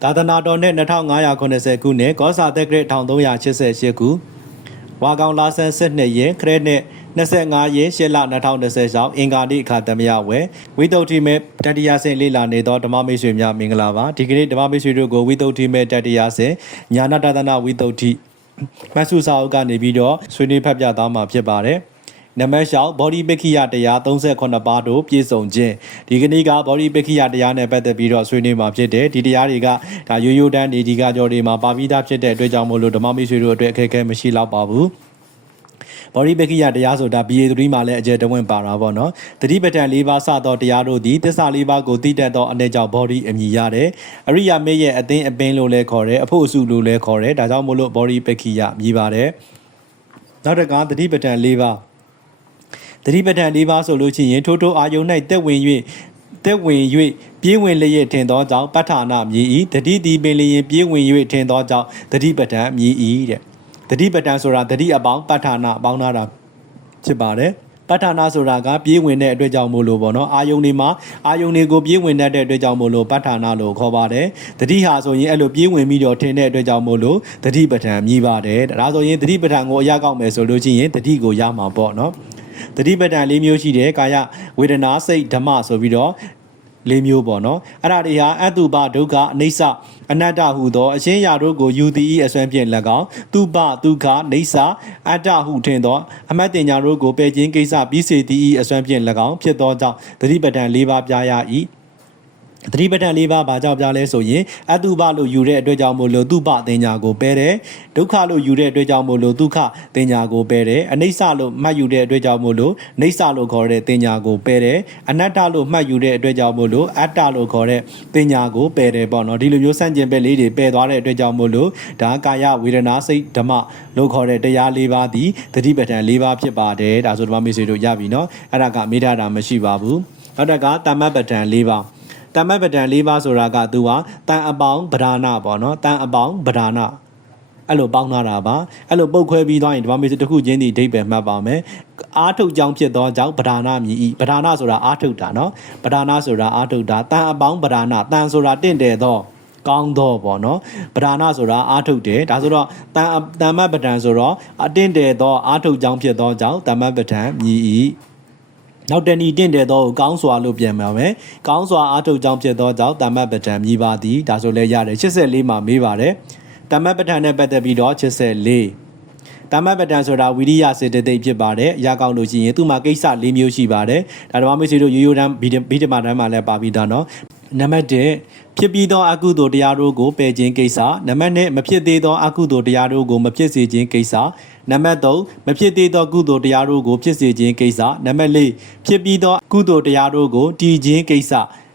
သာသနာတော်နဲ့2590ခုနှစ်ကောစာသက်ဂရစ်1388ခုဝါကောင်လာဆန်း12ရက်ခရက်နဲ့25ရက်8လ2020ရောက်အင်္ဂါနေ့အခါသမယဝဲဝိသုဒ္ဓိမေတတိယဆင့်လေ့လာနေသောဓမ္မမိတ်ဆွေများမင်္ဂလာပါဒီကနေ့ဓမ္မမိတ်ဆွေတို့ကိုဝိသုဒ္ဓိမေတတိယဆင့်ညာနာတဒနာဝိသုဒ္ဓိမဆုစာအုပ်ကနေပြီးတော့ဆွေးနွေးဖတ်ပြသွားမှာဖြစ်ပါတယ်နမရှောက်ဘောဓိပက္ခိယတရား38ပါးတို့ပြည့်စုံခြင်းဒီကနေ့ကဘောဓိပက္ခိယတရားနဲ့ပတ်သက်ပြီးတော့ဆွေးနွေးမှာဖြစ်တယ်ဒီတရားတွေကဒါရိုးရိုးတန်းဒီကကြောတွေမှာပါပြီးသားဖြစ်တဲ့အတွက်ကြောင့်မို့လို့ဓမ္မမိတ်ဆွေတို့အတွက်အခက်အခဲမရှိတော့ပါဘူးဘောဓိပက္ခိယတရားဆိုတာ BA3 မှာလည်းအကျယ်တဝင့်ပါတာပေါ့နော်တတိပဋ္ဌာန်၄ပါးစသောတရားတို့သည်သစ္စာ၄ပါးကိုသိတတ်သောအနေကြောင့်ဘောဓိအမည်ရတယ်အရိယာမေရဲ့အသင်းအပင်လို့လည်းခေါ်တယ်အဖို့အစုလို့လည်းခေါ်တယ်ဒါကြောင့်မို့လို့ဘောဓိပက္ခိယမြည်ပါတယ်နောက်တစ်ခါတတိပဋ္ဌာန်၄ပါးတတိပဋ္ဌာန်၄ပါးဆိုလို့ရှိရင်ထိုးအာယုန်၌တက်ဝင်၍ပြေးဝင်လျက်ထင်သောကြောင့်ပဋ္ဌာနာမြည်၏တတိတီပင်လျင်ပြေးဝင်၍ထင်သောကြောင့်တတိပဋ္ဌာန်မြည်၏တဲ့တတိပဋ္ဌာန်ဆိုတာတတိအပေါင်းပဋ္ဌာနာအပေါင်းတာဖြစ်ပါတယ်ပဋ္ဌာနာဆိုတာကပြေးဝင်တဲ့အတွက်ကြောင့်မို့လို့ပေါ့နော်အာယုန်တွေမှာအာယုန်တွေကိုပြေးဝင်တတ်တဲ့အတွက်ကြောင့်မို့လို့ပဋ္ဌာနာလို့ခေါ်ပါတယ်တတိဟာဆိုရင်အဲ့လိုပြေးဝင်ပြီးတော့ထင်တဲ့အတွက်ကြောင့်မို့လို့တတိပဋ္ဌာန်မြည်ပါတယ်ဒါဆိုရင်တတိပဋ္ဌာန်ကိုအရကောက်မယ်ဆိုလို့ရှိရင်တတိကိုရမှာပေါ့နော်တတိပဋ္ဌာန်၄မျိုးရှိတယ်ကာယဝေဒနာစိတ်ဓမ္မဆိုပြီးတော့၄မျိုးပေါ့နော်အဲ့ဒါတွေဟာအတုပဒုက္ခအနိစ္စအနတ္တဟုသောအရှင်းရာတို့ကိုယူသည်အစွမ်းဖြင့်၎င်းတုပဒုက္ခနိစ္စအတ္တဟုထင်သောအမတ်တင်ညာတို့ကိုပယ်ခြင်းကိစ္စပြီးစေသည်အစွမ်းဖြင့်၎င်းဖြစ်သောကြောင့်တတိပဋ္ဌာန်၄ပါးပြရ၏တတိပဋ္ဌာန်၄ပါးဘာကြောင့်ပြလဲဆိုရင်အတုပလို့ယူတဲ့အတွက်ကြောင့်မို့လို့တုပတင်ညာကိုပယ်တယ်ဒုက္ခလို့ယူတဲ့အတွက်ကြောင့်မို့လို့ဒုက္ခတင်ညာကိုပယ်တယ်အနိစ္စလို့မှတ်ယူတဲ့အတွက်ကြောင့်မို့လို့နိစ္စလို့ခေါ်တဲ့တင်ညာကိုပယ်တယ်အနတ္တလို့မှတ်ယူတဲ့အတွက်ကြောင့်မို့လို့အတ္တလို့ခေါ်တဲ့တင်ညာကိုပယ်တယ်ပေါ့နော်ဒီလိုမျိုးစန့်ကျင်ဘက်လေးတွေပယ်သွားတဲ့အတွက်ကြောင့်မို့လို့ဒါကာယဝေဒနာစိတ်ဓမ္မလို့ခေါ်တဲ့တရား၄ပါးသည်တတိပဋ္ဌာန်၄ပါးဖြစ်ပါတယ်ဒါဆိုဓမ္မမိတ်ဆွေတို့ရပြီနော်အဲ့ဒါကမေးထားတာမရှိပါဘူးနောက်တစ်ခါတမ္မပဋ္ဌာန်၄ပါးတမ္မပဋ္ဌာန်၄ပါးဆိုတာကသူကတန်အပေါင်းဗဒာနာပေါ့နော်တန်အပေါင်းဗဒာနာအဲ့လိုပေါင်းထားတာပါအဲ့လိုပုတ်ခွဲပြီးသွားရင်ဒီမှာမေးတစ်ခုချင်းဒီအဓိပ္ပာယ်မှတ်ပါမယ်အာထုတ်ကြောင်းဖြစ်သောကြောင့်ဗဒာနာမြည်ဤဗဒာနာဆိုတာအာထုတ်တာနော်ဗဒာနာဆိုတာအာထုတ်တာတန်အပေါင်းဗဒာနာတန်ဆိုတာတင့်တယ်သောကောင်းသောပေါ့နော်ဗဒာနာဆိုတာအာထုတ်တယ်ဒါဆိုတော့တမ္မပဋ္ဌာန်ဆိုတော့အတင့်တယ်သောအာထုတ်ကြောင်းဖြစ်သောကြောင့်တမ္မပဋ္ဌာန်မြည်ဤနောက်တဏီတင့်တဲ့သောကောင်းစွာလို့ပြန်ပါမယ်။ကောင်းစွာအားထုတ်ကြောင်းဖြစ်သောကြောင့်တမ္မပဋ္ဌာန်မြည်ပါသည်ဒါဆိုလဲရတယ်84မှာမေးပါတယ်။တမ္မပဋ္ဌာန်နဲ့ပတ်သက်ပြီးတော့84တမ္မပဋ္ဌာန်ဆိုတာဝိရိယစေတသိက်ဖြစ်ပါတယ်။အရာကောင်းလို့ရှိရင်သူ့မှာကိစ္စ၄မျိုးရှိပါတယ်။ဒါဓမ္မမိတ်ဆွေတို့ရိုးရိုးတန်းဗိဓမာတန်းမှာလည်းပါပြီးသားနော်။နံပါတ်1ဖြစ်ပြီးသောအကုသိုလ်တရားတို့ကိုပယ်ခြင်းကိစ္စနံပါတ်2မဖြစ်သေးသောအကုသိုလ်တရားတို့ကိုမဖြစ်စေခြင်းကိစ္စနံပါတ်3မဖြစ်သေးသောကုသိုလ်တရားတို့ကိုဖြစ်စေခြင်းကိစ္စနံပါတ်4ဖြစ်ပြီးသောကုသိုလ်တရားတို့ကိုတည်ခြင်းကိစ္စ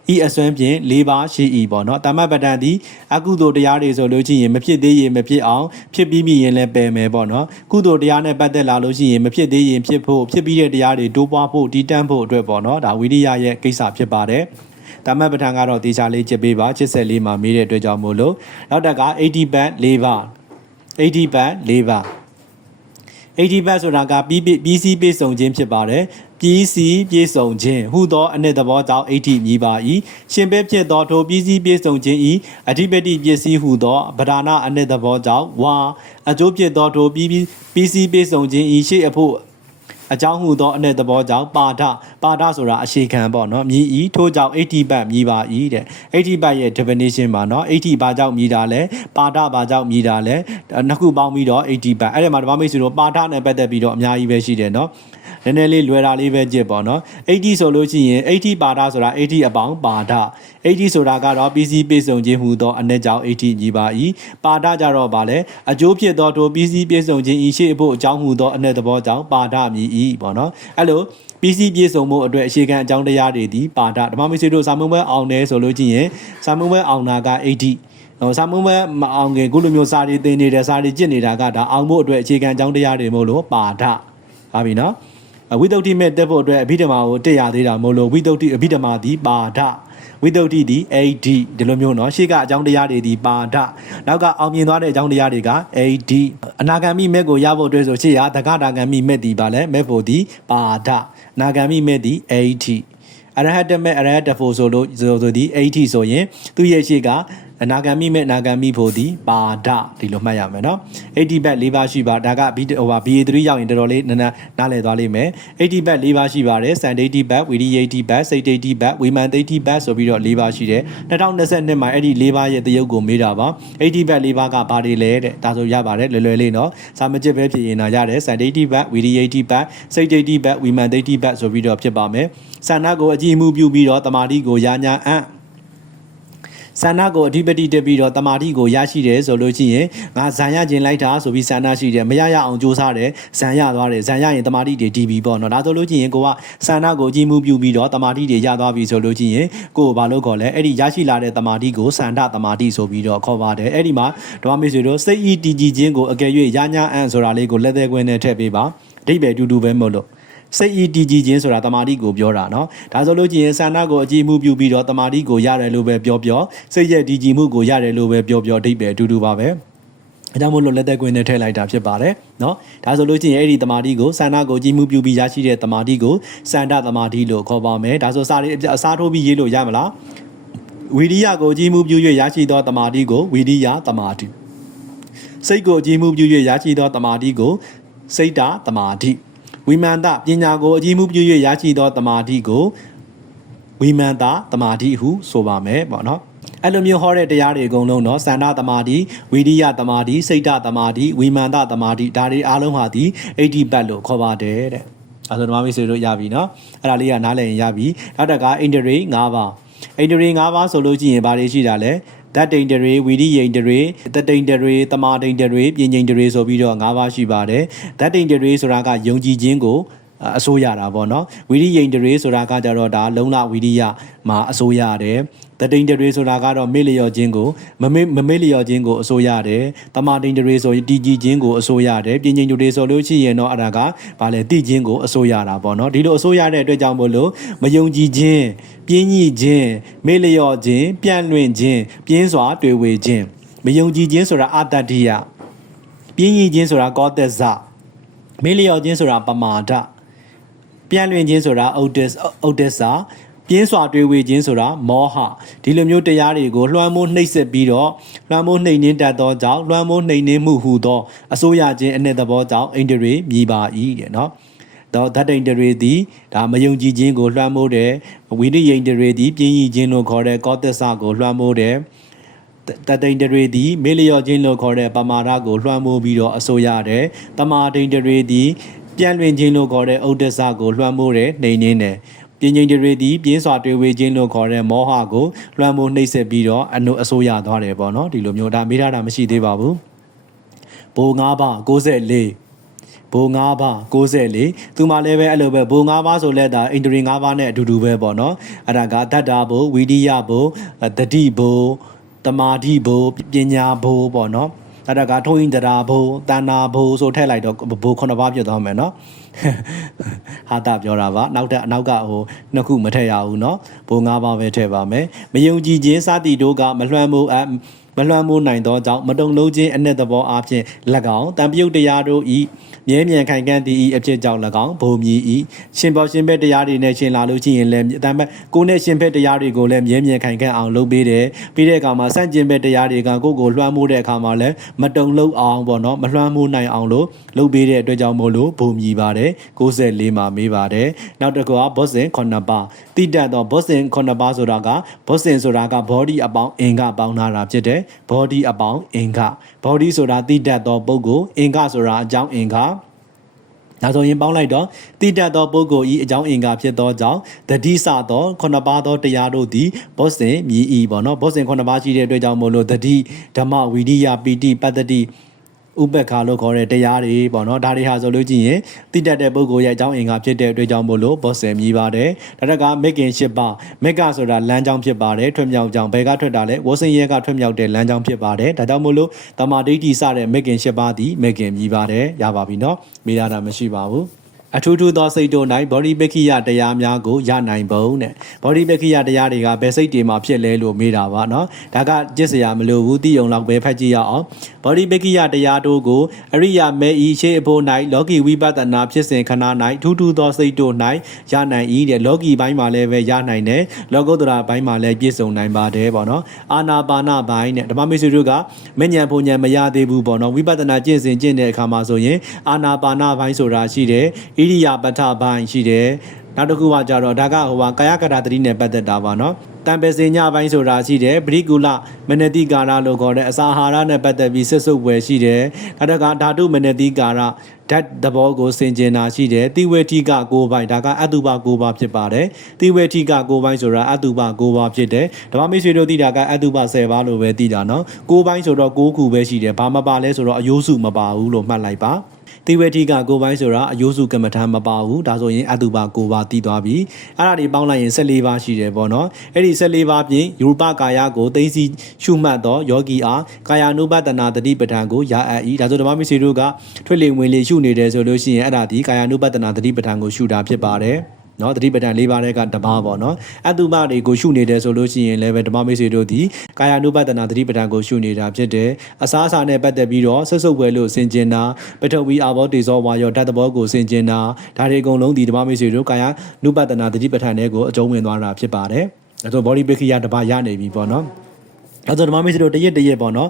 ဤအစွမ်းဖြင့်၄ပါးရှိ၏ပေါ့နော်တမ္မပဋ္ဌာန်သည်အကုသိုလ်တရားတွေဆိုလို့ရှိရင်မဖြစ်သေးရင်မဖြစ်အောင်ဖြစ်ပြီးမြင်လည်းပယ်မယ်ပေါ့နော်ကုသိုလ်တရားနဲ့ပတ်သက်လာလို့ရှိရင်မဖြစ်သေးရင်ဖြစ်ဖို့ဖြစ်ပြီးတဲ့တရားတွေတိုးပွားဖို့တည်တံ့ဖို့အတွက်ပေါ့နော်ဒါဝိရိယရဲ့ကိစ္စဖြစ်ပါတယ်တမ္မပဋ္ဌာန်ကတော့တေချာလေးချက်ပေးပါ84မှာမေးတဲ့အတွက်ကြောင့်မို့လို့နောက်တက်က80ဘတ်4ပါ80ဘတ်4ပါ80ဘတ်ဆိုတာကပြီးစီးပြေဆုံးခြင်းဖြစ်ပါတယ်ပြီးစီးပြေဆုံးခြင်းဟူသောအနှစ်သဘောကြောင့်80မြည်ပါ၏ရှင်ပဲဖြစ်သောထိုပြီးစီးပြေဆုံးခြင်းဤအဓိပတိပစ္စည်းဟူသောဗဒာနာအနှစ်သဘောကြောင့်ဝါအကျိုးဖြစ်သောထိုပြီးစီးပြေဆုံးခြင်းဤရှေ့အဖို့အကြောင်းဟူသောအ내သဘောကြောင့်ပါဒဆိုတာအရှိခံပေါ့နော်မြည်ဤထို့ကြောင့်80ဘတ်မြည်ပါ၏တဲ့80ဘတ်ရဲ့ definition ပါနော်80ဘာကြောင့်မြည်တာလဲပါဒဘာကြောင့်မြည်တာလဲနှစ်ခုပေါင်းပြီးတော့80ဘတ်အဲ့ဒီမှာဓမ္မမိတ်ဆွေတို့ပါဒနဲ့ပတ်သက်ပြီးတော့အများကြီးပဲရှိတယ်နော်နည်းနည်းလေးလွယ်တာလေးပဲကြည့်ပေါ့နော်80ဆိုလို့ရှိရင်80ပါဒဆိုတာ80အပေါင်းပါဒ80ဆိုတာကတော့ PC ပြေဆုံးခြင်းဟူသောအ내ကြောင့်80ညီပါ၏ပါဒကြတော့ဗာလဲအကျိုးဖြစ်သောထို PC ပြေဆုံးခြင်းဤရှိအဖို့အကြောင်းဟူသောအ내သဘောကြောင့်ပါဒမြည်၏ပေါ့နော်အဲ့လို PC ပြေဆုံးမှုအတွက်အခြေခံအကြောင်းတရားတွေဒီပါဒဓမ္မမိတ်ဆွေတို့စာမုံပွဲအောင်တယ်ဆိုလို့ရှိရင်စာမုံပွဲအောင်တာက80စာမုံပွဲမအောင်ခင်ခုလိုမျိုးစာတွေသင်နေတယ်စာတွေကြစ်နေတာကဒါအောင်ဖို့အတွက်အခြေခံအကြောင်းတရားတွေမို့လို့ပါဒပါပြီနော်ဝိသုဒ္ဓိမဲ့တက်ဖို့အတွက်အဘိဓမ္မာကိုတက်ရသေးတာမို့လို့ဝိသုဒ္ဓိအဘိဓမ္မာဒီပါဒဝိသုဒ္ဓိဒီ AD ဒီလိုမျိုးနော်ရှေ့ကအကြောင်းတရားတွေဒီပါဒနောက်ကအောင်မြင်သွားတဲ့အကြောင်းတရားတွေက AD အနာဂမ်မိမဲ့ကိုရဖို့အတွက်ဆိုရှေ့ကတက္ကတာဂမ်မိမဲ့ဒီပါလဲမဲ့ဖို့ဒီပါဒနာဂမ်မိမဲ့ဒီ AD အရဟတမဲ့အရဟတဖို့ဆိုလို့ဒီ80ဆိုရင်သူ့ရဲ့ရှေ့က အနာဂံမိမဲ့အနာဂံမိဖို့ဒီပါဒဒီလိုမှတ်ရမယ်နော်80ဘက်၄ပါးရှိပါဒါက BA3 ရောက်ရင်တော်တော်လေးနားလည်သွားလိမ့်မယ်80ဘက်၄ပါးရှိပါတယ်စံဒိဋ္ဌိဘက်ဝိရိယိဋ္ဌိဘက်စိတ်ဒိဋ္ဌိဘက်ဝိမာန်ဒိဋ္ဌိဘက်ဆိုပြီးတော့၄ပါးရှိတယ်2022မှာအဲ့ဒီ၄ပါးရဲ့တရုပ်ကိုမေးတာပါ80ဘက်၄ပါးကဘာတွေလဲတဲ့ဒါဆိုရပါတယ်လွယ်လွယ်လေးနော်စာမကျစ်ပဲဖြစ်ရင်တော့ရတယ်စံဒိဋ္ဌိဘက်ဝိရိယိဋ္ဌိဘက်စိတ်ဒိဋ္ဌိဘက်ဝိမာန်ဒိဋ္ဌိဘက်ဆိုပြီးတော့ဖြစ်ပါမယ်ဆန္ဒကိုအကြည့်မှုပြုပြီးတော့တမာတိကိုယာညာအံ့ဆန္ဒကိုအဓိပတိတက်ပြီးတော့တမာတိကိုရရှိတယ်ဆိုလို့ရှိရင်ငါဇံရခြင်းလိုက်တာဆိုပြီးဆန္ဒရှိတယ်မရရအောင်ကြိုးစားတယ်ဇံရသွားတယ်ဇံရရင်တမာတိတွေတည်ပြီးပေါ့နော်ဒါဆိုလို့ရှိရင်ကိုကဆန္ဒကိုအကြည့်မှုပြုပြီးတော့တမာတိတွေရသွားပြီဆိုလို့ရှိရင်ကိုဘာလို့ခေါ်လဲအဲ့ဒီရရှိလာတဲ့တမာတိကိုဆန္ဒတမာတိဆိုပြီးတော့ခေါ်ပါတယ်အဲ့ဒီမှာဓမ္မမိတ်ဆွေတို့စိတ်ဤတည်ကြည်ခြင်းကိုအကယ်၍ရညာအံ့ဆိုတာလေးကိုလက်သေးခွင်းနဲ့ထည့်ပေးပါအဓိပ္ပာယ်တူတူပဲမဟုတ်လို့စိတ်ဤတည်ကြည်ခြင်းဆိုတာတမာတိကိုပြောတာเนาะဒါဆိုလို့ချင်းဆန္ဒကိုအကြည့်မှုပြုပြီးတော့တမာတိကိုရတယ်လို့ပဲပြောစိတ်ရဲ့တည်ကြည်မှုကိုရတယ်လို့ပဲပြောအဓိပ္ပာယ်အတူတူပါပဲအဲကြောင့်မို့လို့လက်သက်ကွင်းနဲ့ထည့်လိုက်တာဖြစ်ပါတယ်เนาะဒါဆိုလို့ချင်းအဲ့ဒီတမာတိကိုဆန္ဒကိုကြည်မှုပြုပြီးရရှိတဲ့တမာတိကိုစန္ဒတမာတိလို့ခေါ်ပါမယ်ဒါဆိုစာရေးအစားထိုးပြီးရေးလို့ရမလားဝိရိယကိုကြည်မှုပြု၍ရရှိသောတမာတိကိုဝိရိယတမာတိစိတ်ကိုကြည်မှုပြု၍ရရှိသောတမာတိကိုစိတ်တတမာတိဝိမာန်တပညာကိုအကြည့်မှုပြု၍ရရှိသောတမာတိကိုဝိမာန်တတမာတိဟုဆိုပါမယ်ပေါ့နော်အဲ့လိုမျိုးဟောတဲ့တရားတွေအကုန်လုံးတော့စန္ဒတမာတိဝိရိယတမာတိစိတ်တတမာတိဝိမာန်တတမာတိဒါတွေအားလုံးဟာဒီ80ဘတ်လို့ခေါ်ပါတယ်တဲ့အဲဆိုဓမ္မမိတ်ဆွေတို့ရပြီနော်အဲ့ဒါလေးကနားလည်ရင်ရပြီနောက်တစ်ခါအိန္ဒြေ၅ပါးအိန္ဒြေ၅ပါးဆိုလို့ရှိရင်ဘာတွေရှိတာလဲဓာတ်တိန်တရေဝိရိယိန်တရေတတိန်တရေတမာတိန်တရေပြင်းငိန်တရေဆိုပြီးတော့၅ပါးရှိပါတယ်ဓာတ်တိန်တရေဆိုတာကယုံကြည်ခြင်းကိုအစိုးရတာပေါ့နော်ဝိရိယိန်တရေဆိုတာကကြတော့ဒါလုံလဝိရိယမှာအစိုးရတယ်တတိန်တရေဆိုတာကတော့မေ့လျော့ခြင်းကိုမမေ့လျော့ခြင်းကိုအစိုးရတယ်တမာတိန်တရေဆိုတည်ကြည်ခြင်းကိုအစိုးရတယ်ပြင်းငိန်တရေဆိုလို့ရှိရင်တော့အဲ့ဒါကဗာလဲတည်ခြင်းကိုအစိုးရတာပေါ့နော်ဒီလိုအစိုးရတဲ့အတွက်ကြောင့်မို့လို့မယုံကြည်ခြင်းပြင်းညိခြင်းမေ့လျော့ခြင်းပြန့်လွင့်ခြင်းပြင်းစွာတွေ့ဝေခြင်းမယုံကြည်ခြင်းဆိုတာအတ္တတိယပြင်းညိခြင်းဆိုတာကောသဇမေ့လျော့ခြင်းဆိုတာပမာဒပြန့်လွင့်ခြင်းဆိုတာဥဒ္ဒစ္စပြင်းစွာတွေးဝေခြင်းဆိုတာမောဟဒီလိုမျိုးတရားတွေကိုလွှမ်းမိုးနှိပ်စက်ပြီးတော့လွှမ်းမိုးနှိမ်နှင်းတတ်သောကြောင့်လွှမ်းမိုးနှိမ်နှင်းမှုဟူသောအစိုးရခြင်းအနှစ်သဘောကြောင့်အိန္ဒြေမြည်ပါ၏တဲ့နော်တော့ဓာတ်တိန်တရေသည်ဒါမယုံကြည်ခြင်းကိုလွှမ်းမိုးတယ်ဝိရိယိန်တရေသည်ပြင်းရည်ခြင်းလို့ခေါ်တဲ့ကောသစ္စကိုလွှမ်းမိုးတယ်တတိန်တရေသည်မေလျော့ခြင်းလို့ခေါ်တဲ့ပမာဒကိုလွှမ်းမိုးပြီးတော့အစိုးရတယ်တမာတိန်တရေသည်ပြန့်လွင့်ခြင်းလို့ခေါ်တဲ့ဥဒ္ဒစ္စကိုလွှမ်းမိုးတယ်နှိမ်နှင်းတယ်ပြင်းငိန်တရေသည်ပြင်းစွာတွေးဝေခြင်းလို့ခေါ်တဲ့မောဟကိုလွှမ်းမိုးနှိပ်စက်ပြီးတော့အစိုးရသွားတယ်ပေါ့နော်ဒီလိုမျိုးဒါမေးထားတာမရှိသေးပါဘူးဘိုး၅ပါး94ဘိုး၅ပါး94သူမှလည်းပဲအဲ့လိုပဲဘိုး၅ပါးဆိုလဲဒါအိန္ဒြေ၅ပါးနဲ့အတူတူပဲပေါ့နော်အဲ့ဒါကတတ္တာဘိုးဝိရိယဘိုးတတိဘိုးတမာတိဘိုးပညာဘိုးပေါ့နော်အဲ့ဒါကထုံးရင်တရာဘိုးတဏ္ဍာဘိုးဆိုထည့်လိုက်တော့ဘိုး9ပါးပြတ်သွားမယ်နော်ဟာတာပြောတာပါနောက်ကနှစ်ခုမထည့်ရဘူးเนาะဘိုး၅ပါးပဲထည့်ပါမယ်မယုံကြည်ခြင်းစသည်တို့ကမလွှမ်းမိုးနိုင်သောကြောင့်မတုံလုံးခြင်းအ내သဘောအားဖြင့်၎င်းတံပြုတ်တရားတို့ဤမြဲမြံခိုင်ခန့်သည့်ဤအဖြစ်ကြောင့်၎င်းဘုံမြည်ဤရှင်ပေါ်ရှင်ဘက်တရားတွေနဲ့ရှင်လာလို့ရှိရင်လည်းအတမ်းကိုနဲ့ရှင်ဘက်တရားတွေကိုလည်းမြဲမြံခိုင်ခန့်အောင်လုပ်ပေးတယ်ပြီးတဲ့အခါမှာစန့်ကျင်ဘက်တရားတွေကကိုယ့်ကိုလွှမ်းမိုးတဲ့အခါမှာလည်းမတုံလုံးအောင်ပေါ့နော်မလွှမ်းမိုးနိုင်အောင်လို့လုပ်ပေးတဲ့အတွက်ကြောင့်မို့လို့ဘုံမြည်ပါတယ်94မှာမေးပါတယ်နောက်တစ်ခုကဘောဇင်9ပါးတိတတ်သောဘောဇင်9ပါးဆိုတာကဘောဇင်ဆိုတာက body အပေါင်းအင်္ဂပေါင်းထားတာဖြစ်တယ်body အပေါင်းအင်္ဂ body ဆိုတာတိတတ်သောပုဂ္ဂိုလ်အင်္ဂဆိုတာအကြောင်းအင်္ဂဒါဆိုရင်ပေါင်းလိုက်တော့တိတတ်သောပုဂ္ဂိုလ်ဤအကြောင်းအင်္ဂါဖြစ်သောကြောင့်တတိစသော9ပါးသောတရားတို့သည်ဘောဇင်မြည်ဤပေါ့နော်ဘောဇင်9ပါးရှိတဲ့အတွက်ကြောင့်မို့လို့တတိဓမ္မဝိရိယပီတိပတ္တိဥပ္ပခါလို့ခေါ်တဲ့တရားတွေပေါ့နော်ဒါတွေဟာဆိုလို့ကြည့်ရင်တိတတ်တဲ့ပုဂ္ဂိုလ်ရဲ့အကြောင်းအင်္ဂါဖြစ်တဲ့အတွက်ကြောင့်မို့လို့ဘောဇင်မြည်ပါတယ်ဒါတကမက်ကင်8ပါးမက်ကဆိုတာလမ်းကြောင်းဖြစ်ပါတယ်ထွက်မြောက်ကြောင်းဘယ်ကထွက်တာလဲဝဆင်ရဲကထွက်မြောက်တဲ့လမ်းကြောင်းဖြစ်ပါတယ်ဒါကြောင့်မို့လို့တမာဒိဋ္ဌိစတဲ့မက်ကင်8ပါးသည်မက်ကင်မြည်ပါတယ်ရပါပြီနော်မေးရတာမရှိပါဘူး အထူးထူးသောစိတ်တို့၌ဘောဓိပက္ခိယတရားများကိုရနိုင်ပုံတဲ့ဘောဓိပက္ခိယတရားတွေကဘယ်စိတ်တွေမှာဖြစ်လဲလို့မေးတာပါเนาะဒါကကြစ်စရာမလိုဘူးသိုံလောက်ပဲဖတ်ကြည့်ရအောင်ဘောဓိပက္ခိယတရားတို့ကိုအရိယာမေဤရှေးအဖို့၌လောကီဝိပဿနာဖြစ်စဉ်ခဏ၌ထူးထူးသောစိတ်တို့၌ရနိုင်၏တဲ့လောကီဘိုင်းမှာလည်းပဲရနိုင်တယ်လောကုတ္တရာဘိုင်းမှာလည်းပြည့်စုံနိုင်ပါတယ်ပေါ့နော်အာနာပါနဘိုင်းတဲ့ဓမ္မမိတ်ဆွေတို့ကမဉ္ဇဉ်ဘုံဉ္ဇဉ်မရသေးဘူးပေါ့နော်ဝိပဿနာကျင့်စဉ်ကျင့်တဲ့အခါမှာဆိုရင်အာနာပါနဘိုင်းဆိုတာရှိတယ်ဣရိယာပဋ္ဌဘိုင်းရှိတယ်နောက်တစ်ခုကကြတော့ဒါကကာယကတ္တသတိနဲ့ပတ်သက်တာပါနော်တံပယ်စင်ညပိုင်းဆိုတာရှိတယ်ပရိကူလမနတိကာရလို့ခေါ်တဲ့အစာအာဟာရနဲ့ပတ်သက်ပြီးဆက်စုပ်ွယ်ရှိတယ်နောက်တစ်ခါဓာတုမနတိကာရဓာတ်သဘောကိုဆင်ကျင်တာရှိတယ်တိဝေထိက9ပိုင်းဒါကအတုပ9ပါးဖြစ်ပါတယ်တိဝေထိက9ပိုင်းဆိုတာအတုပ9ပါးဖြစ်တယ်ဓမ္မမိတ်ဆွေတို့သိတာကအတုပ10ပါးလို့ပဲသိတာနော်9ပိုင်းဆိုတော့9ခုပဲရှိတယ်ဘာမပါလဲဆိုတော့အယိုးစုမပါဘူးလို့မှတ်လိုက်ပါတိဝေထိက9ပိုင်းဆိုတာအယိုးစုကမ္မထမပါဘူးဒါဆိုရင်အတုပ9ပါးတည်သွားပြီအဲ့ဒါတွေပေါင်းလိုက်ရင်14ပါးရှိတယ်ပေါ့နော်အဲ့ဒီ14ပါးပြင်ယူပကာယကိုသိသိရှုမှတ်သောယောဂီအားကာယ ानु ပတနာတတိပဋ္ဌာန်ကိုရအပ်၏ဒါဆိုဓမ္မမိတ်ဆွေတို့ကထွေလေဝင်လေရှုနေတယ်ဆိုလို့ရှိရင်အဲ့ဒါဒီကာယ ानु ပတနာတတိပဋ္ဌာန်ကိုရှုတာဖြစ်ပါတယ်နော်တတိပဋ္ဌာန်၄ပါးတဲ့ကတပါးပေါ့နော်အတုပတွေကိုရှုနေတယ်ဆိုလို့ရှိရင်လည်းပဲဓမ္မမိတ်ဆွေတို့ဒီကာယ ानु ပတနာတတိပဋ္ဌာန်ကိုရှုနေတာဖြစ်တယ်အစားအစာနဲ့ပတ်သက်ပြီးတော့ဆွတ်ဆုပ်ပွဲလို့ဆင်ကျင်တာပထဝီအာဘောတေဇောဝါယောဓာတ်သဘောကိုဆင်ကျင်တာဒါတွေအကုန်လုံးဒီဓမ္မမိတ်ဆွေတို့ကာယ ानु ပတနာတတိပဋ္ဌာန်တွေကိုအကျုံးဝင်သွားတာဖြစ်ပါတယ်အဲဆိုဘောဓိပက္ခိယတပါးရနေပြီပေါ့နော်အဲ့တော့ဓမ္မမိတ်ဆွေတို့တရက်ပေါ့နော်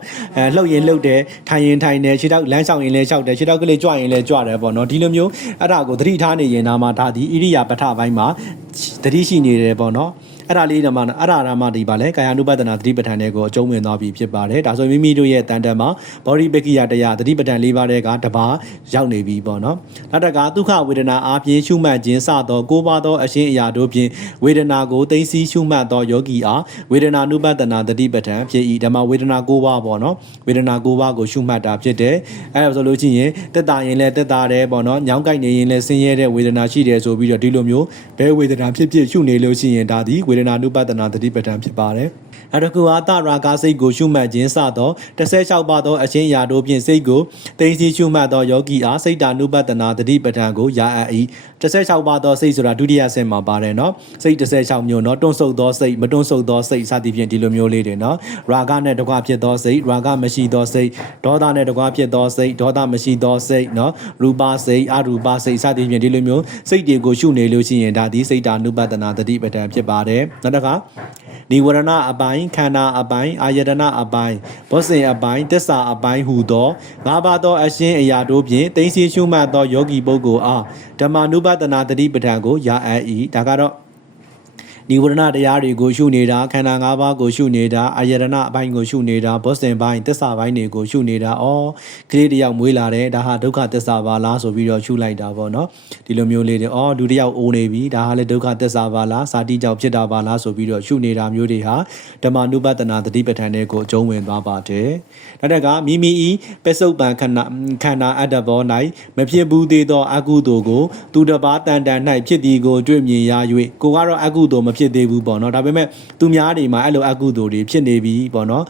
လှုပ်ရင်လှုပ်တယ်ထိုင်ရင်ထိုင်တယ်ခြေထောက်လမ်းလျှောက်ရင်လည်းလျှောက်တယ်ခြေထောက်ကလေးကြွရင်လည်းကြွတယ်ပေါ့နော်ဒီလိုမျိုးအဲ့ဒါကိုသတိထားနေရင်ဒါမှဒါဒီဣရိယာပဋ္ဌပိုင်းမှာသတိရှိနေတယ်ပေါ့နော်အဲ့ဒါလေးတော့မှအဲ့ဒါမှဒီပါလဲကာယ ानु ပတနာသတိပဋ္ဌာန်တွေကိုအကျုံးဝင်သွားပြီဖြစ်ပါတယ်ဒါဆိုမိမိတို့ရဲ့တန်တန်မှာဘောဓိပက္ခိယတရားသတိပဋ္ဌာန်၄ပါးတဲ့ကတပါးရောက်နေပြီပေါ့နော်နောက်တကဒုက္ခဝေဒနာအားဖြင့်ရှုမှတ်ခြင်းစသော၉ပါးသောအရှင်းအရာတို့ဖြင့်ဝေဒနာကိုသိသိရှုမှတ်သောယောဂီအားဝေဒနာ ानु ပတနာသတိပဋ္ဌာန်ဖြစ်၏ဓမ္မဝေဒနာ၉ပါးပေါ့နော်ဝေဒနာ၉ပါးကိုရှုမှတ်တာဖြစ်တယ်အဲ့ဒါဆိုလို့ရှိရင်တက်တာရင်လည်းတက်တာတယ်ပေါ့နော်ညောင်းကြိုက်နေရင်လည်းဆင်းရဲတဲ့ဝေဒနာရှိတယ်ဆိုပြီးတော့ဒီလိုမျိုးဘယ်ဝေဒနာဖြစ်ရှုနေလို့ရှိရင်ဒါဒီဝေဒနာ ानु ပတနာသတိပဋ္ဌာန်ဖြစ်ပါတယ်နောက်တစ်ခုအားတရာဂစိတ်ကိုရှုမှတ်ခြင်းစသော16ပါးသောအချင်းရာတို့ဖြင့်စိတ်ကိုသိသိရှုမှတ်သောယောဂီအားစိတ်တာ ानु ပတနာသတိပဋ္ဌာန်ကိုရအပ်၏16ပါးသောစိတ်ဆိုတာဒုတိယဆင့်မှာပါတယ်နော်စိတ်16မျိုးနော်တွန့်ဆုတ်သောစိတ်မတွန့်ဆုတ်သောစိတ်စသည်ဖြင့်ဒီလိုမျိုးလေးတွေနော်ရာဂနဲ့တကွဖြစ်သောစိတ်ရာဂမရှိသောစိတ်ဒေါသနဲ့တကွဖြစ်သောစိတ်ဒေါသမရှိသောစိတ်နော်ရူပစိတ်အရူပစိတ်စသည်ဖြင့်ဒီလိုမျိုးစိတ်တွေကိုရှုနေလို့ရှိရင်ဒါဒီစိတ်တာ ानु ပတနာသတိပဋ္ဌာန်ဖြစ်ပါတယ်နောက်တစ်ခါဒီဝရဏအပိုင်းခန္ဓာအပိုင်းအာယတနာအပိုင်းဘောဇဉ်အပိုင်းသစ္စာအပိုင်းဟူသော၅ပါးသောအရှင်းအရာတို့ဖြင့်သိသိရှုမှတ်သောယောဂီပုဂ္ဂိုလ်အားဓမ္မ ानु ပတနာသတိပဋ္ဌာန်ကိုရအပ်၏ဒါကတော့ဒီဝရဏတရားတွေကိုရှုနေတာခန္ဓာ၅ပါးကိုရှုနေတာအာယတနာအပိုင်းကိုရှုနေတာဘောဇဉ်ပိုင်းသစ္စာပိုင်းတွေကိုရှုနေတာကလေးတယောက်မွေးလာတယ်ဒါဟာဒုက္ခသစ္စာပါလားဆိုပြီးတော့ရှုလိုက်တာပေါ့နော်ဒီလိုမျိုးလေးတွေလူတယောက်အိုးနေပြီဒါဟာလည်းဒုက္ခသစ္စာပါလားစာတိကြောင့်ဖြစ်တာပါလားဆိုပြီးတော့ရှုနေတာမျိုးတွေဟာဓမ္မ ानु ပတနာသတိပဋ္ဌာန်တွေကိုအကျုံးဝင်သွားပါတယ်နောက်တစ်ခါမိမိဤပစ္စုပန်ခန္ဓာအတ္တဘော၌မဖြစ်ဘူးသေးသောအကုသိုလ်ကိုသူတစ်ပါးတန်တန်၌ဖြစ်သည်ကိုတွေ့မြင်ရ၍ကိုကတော့အကုသိုလ်မဖြစ်သေးဘူးပေါ့နော်ဒါပေမဲ့သူများတွေမှာအဲ့လိုအကုသိုလ်တွေဖြစ်နေပြီပေါ့နော်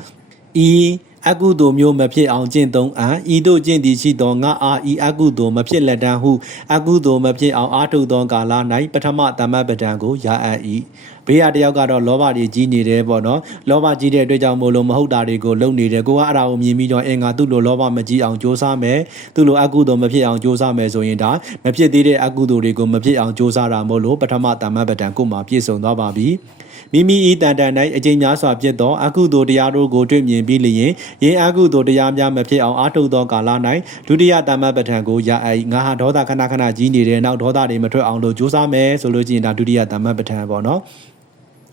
ဤအကုသိုလ်မျိုးမဖြစ်အောင်ကျင့်သုံးအံဤတို့ကျင့်သည်ရှိသောငါအားဤအကုသိုလ်မဖြစ်လက်တန်းဟုအကုသိုလ်မဖြစ်အောင်အားထုတ်သောကာလ၌ပထမတမ္မပဒံကိုရအပ်၏ဘေးရတယောက်ကတော့လောဘတွေကြီးနေတယ်ပေါ့နော်လောဘကြီးတဲ့အတွက်ကြောင့်မို့လို့မဟုတ်တာတွေကိုလုပ်နေတယ်ကိုကအဲ့ဒါကိုမြင်ပြီးတော့ငါသူ့လိုလောဘမကြီးအောင်ကြိုးစားမယ်သူ့လိုအကုသိုလ်မဖြစ်အောင်ကြိုးစားမယ်ဆိုရင်ဒါမဖြစ်သေးတဲ့အကုသိုလ်တွေကိုမဖြစ်အောင်ကြိုးစားတာမို့လို့ပထမတမ္မပဒံကိုမှပြည့်စုံသွားပါပြီမိမိဤတန်တန်၌အကျဉ်းများစွာဖြစ်သောအကုသိုလ်တရားတို့ကိုတွေ့မြင်ပြီးလျင်ယင်းအကုသိုလ်တရားများမဖြစ်အောင်အားထုတ်သောကာလ၌ဒုတိယတမ္မပဋ္ဌာန်ကိုရအပ်ငါဟာဒေါသခဏခဏကြီးနေတယ်နောက်ဒေါသတွေမထွက်အောင်လို့ကြိုးစားမယ်ဆိုလို့ရှိရင်ဒါဒုတိယတမ္မပဋ္ဌာန်ပေါ့နော်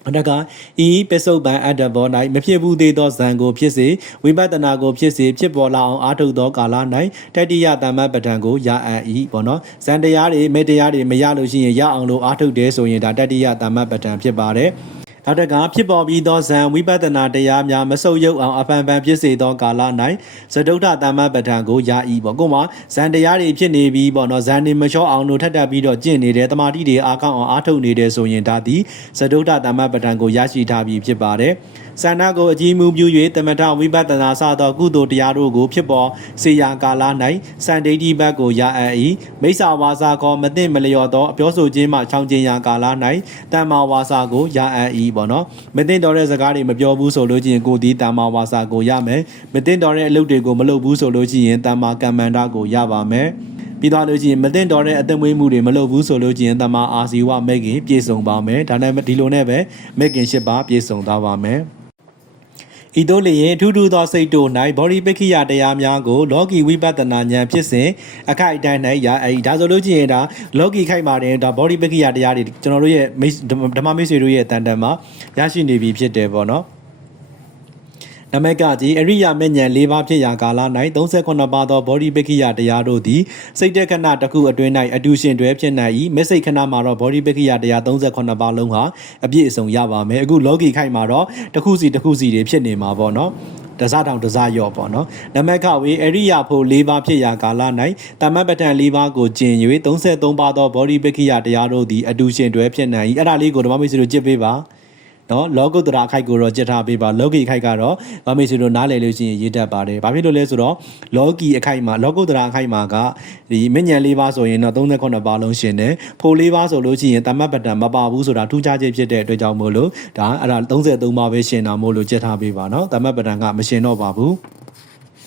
အတကဤပစ္စုပန်အတ္တဘော၌မဖြစ်ဘူးသေးသောဇံကိုဖြစ်စေဝိပဿနာကိုဖြစ်စေဖြစ်ပေါ်လာအောင်အားထုတ်သောကာလ၌တတိယတမ္မပဋ္ဌာန်ကိုရအပ်၏ပေါ့နော်ဇံတရားတွေမေတ္တရားတွေမရလို့ရှိရင်ရအောင်လို့အားထုတ်တယ်ဆိုရင်ဒါတတိယတမ္မပဋ္ဌာန်ဖြစ်ပါတယ်နောက်တကဖြစ်ပေါ်ပြီးသောဇံဝိပဿနာတရားများမဆုပ်ယုပ်အောင်အဖန်ဖန်ဖြစ်စေသောကာလ၌ဇဒုဋ္ဌတမ္မပဋ္ဌာန်ကိုရ၏ပေါ့ကိုမှဇံတရားတွေဖြစ်နေပြီးပေါ့နော်ဇံတွေမလျှော့အောင်လို့ထပ်တက်ပြီးတော့ကျင့်နေတယ်တမာတိတွေအားကောင်းအောင်အားထုတ်နေတယ်ဆိုရင်ဒါသည်ဇဒုဋ္ဌတမ္မပဋ္ဌာန်ကိုရရှိထားပြီးဖြစ်ပါတယ်ဇ ဆန္ဒကိုအကြီးမှုပြု၍တမထဝိပဿနာစသောကုသိုလ်တရားတို့ကိုဖြစ်ပေါ်စေရာကာလ၌စံဒိဋ္ဌိဘက်ကိုရအပ်၏မိစ္ဆာဝါစာကောမသိမလျော်သောအပြောဆိုခြင်းမှချောင်းကျင်ရာကာလ၌တမ္မာဝါစာကိုရအပ်၏ပေါ့နော်မသိတော်တဲ့စကားတွေမပြောဘူးဆိုလို့ချင်းကိုဒီတမ္မာဝါစာကိုရမယ်မသိတော်တဲ့အလုပ်တွေကိုမလုပ်ဘူးဆိုလို့ရှိရင်တမ္မာကမ္မန္တကိုရပါမယ်ပြီးသွားလို့ရှိရင်မသိတော်တဲ့အသက်မွေးမှုတွေမလုပ်ဘူးဆိုလို့ချင်းတမ္မာအာဇီဝမဲ့ခင်ပြည့်စုံပါမယ်ဒါနဲ့ဒီလိုနဲ့ပဲမဲ့ခင်၈ပါးပြည့်စုံသွားပါမယ်ဤသို့လျင်ထူးထူးသောစိတ်တို့၌ဘောဓိပက္ခိယတရားများကိုလောကီဝိပဿနာဉာဏ်ဖြစ်စဉ်အခိုက်အတန့်၌ရဒါဆိုလို့ရှိရင်ဒါလောကီခိုက်ပါတယ်ဒါဘောဓိပက္ခိယတရားတွေကျွန်တော်တို့ရဲ့ဓမ္မမိတ်ဆွေတို့ရဲ့တန်တန်မှာရရှိနေပြီဖြစ်တယ်ပေါ့နော်နမကကြီးအရိယာမဉ္ဇဉ်၄ပါးဖြစ်ရာကာလ၌38ပါးသောဘောဓိပက္ခိယတရားတို့သည်စိတ်တက္ခဏတစ်ခုအတွင်း၌အတူရှင်တွဲဖြစ်နိုင်၏မစိတ်ခဏမှာတော့ဘောဓိပက္ခိယတရား38ပါးလုံးဟာအပြည့်အစုံရပါမယ်အခုလောကီခိုက်မှာတော့တစ်ခုစီတွေဖြစ်နေမှာပေါ့နော်တစားတောင်တစားရော့ပေါ့နော်နမကဝေအရိယာဖို့၄ပါးဖြစ်ရာကာလ၌တမ္မပဋ္ဌာန်၄ပါးကိုကျင့်၍33ပါးသောဘောဓိပက္ခိယတရားတို့သည်အတူရှင်တွဲဖြစ်နိုင်၏အဲ့ဒါလေးကိုဓမ္မမိတ်ဆွေတို့ကြည့်ပေးပါနော်လောကုတ္တရာခိုက်ကိုတော့ကြက်ထားပေးပါလောကီခိုက်ကတော့ဗမေစီတို့နားလည်လို့ရှိရင်ရေးတတ်ပါတယ်ဘာဖြစ်လို့လဲဆိုတော့လောကီအခိုက်မှာလောကုတ္တရာအခိုက်မှာကဒီမဉ္ဇဉ်၄ပါးဆိုရင်တော့38ပါးလုံးရှင်တယ်ဖို၄ပါးဆိုလို့ရှိရင်တမ္မပတ္တံမပါဘူးဆိုတာထူးခြားခြင်းဖြစ်တဲ့အတွက်ကြောင့်မို့လို့ဒါအဲ့ဒါ33ပါးပဲရှင်တာမို့လို့ကြက်ထားပေးပါနော်တမ္မပတ္တံကမရှင်တော့ပါဘူး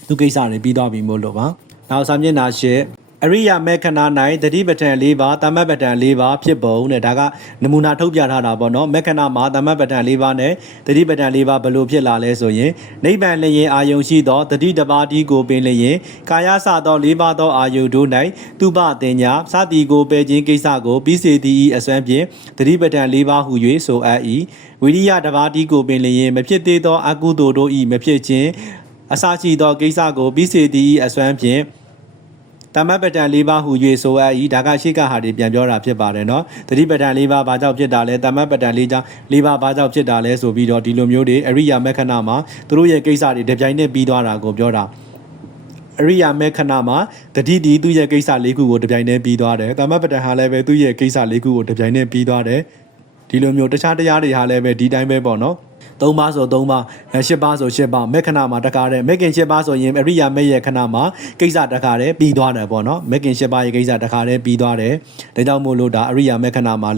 သူကိစ္စတွေပြီးသွားပြီမို့လို့ပါနောက်စာမျက်နှာ၈အရိယာမေခဏ၌တတိပဋ္ဌာန်၄ပါးတမ္မပဋ္ဌာန်၄ပါးဖြစ်ပုံနဲ့ဒါကနမူနာထုတ်ပြထားတာပေါ့နော်မေခဏမှာတမ္မပဋ္ဌာန်၄ပါးနဲ့တတိပဋ္ဌာန်၄ပါးဘယ်လိုဖြစ်လာလဲဆိုရင်နိဗ္ဗာန်လျင်အာယုံရှိသောတတိတပါးတီကိုပင်လျင်ကာယစသော၄ပါးသောအာယုတို့၌သူပတင်ညာစသည်ကိုပယ်ခြင်းကိစ္စကိုပြီးစေသည်၏အစွမ်းဖြင့်တတိပဋ္ဌာန်၄ပါးဟု၍ဆိုအပ်၏ဝိရိယတပါးတီကိုပင်လျင်မဖြစ်သေးသောအကုသိုလ်တို့၏မဖြစ်ခြင်းအစရှိသောကိစ္စကိုပြီးစေသည်၏အစွမ်းဖြင့်တမ္မပဋ္ဌာန်၄ပါးဟူ၍ဆိုအပ်၏ဒါကရှိကဟာတွေပြန်ပြောတာဖြစ်ပါတယ်နော်တတိပဋ္ဌာန်၄ပါးဘာကြောင့်ဖြစ်တာလဲတမ္မပဋ္ဌာန်၄ပါးဘာကြောင့်ဖြစ်တာလဲဆိုပြီးတော့ဒီလိုမျိုးတွေအရိယာမေခဏမှာသူတို့ရဲ့ကိစ္စတွေတပြိုင်နက်ပြီးသွားတာကိုပြောတာအရိယာမေခဏမှာတတိတီသူ့ရဲ့ကိစ္စ၄ခုကိုတပြိုင်နက်ပြီးသွားတယ်တမ္မပဋ္ဌာန်ဟာလည်းပဲသူ့ရဲ့ကိစ္စ၄ခုကိုတပြိုင်နက်ပြီးသွားတယ်ဒီလိုမျိုးတခြားတရားတွေဟာလည်းပဲဒီတိုင်းပဲပေါ့နော်3ပါးဆို3ပါး10ပါးဆို10ပါးမေခဏမှာတခါတည်းမေခင်10ပါးဆိုရင်အရိယာမေရဲ့ခဏမှာကိစ္စတခါတည်းပြီးသွားတယ်ပေါ့နော်မေခင်10ပါးရဲ့ကိစ္စတခါတည်းပြီးသွားတယ်ဒါကြောင့်မို့လို့ဒါအရိယာမေခဏမှာ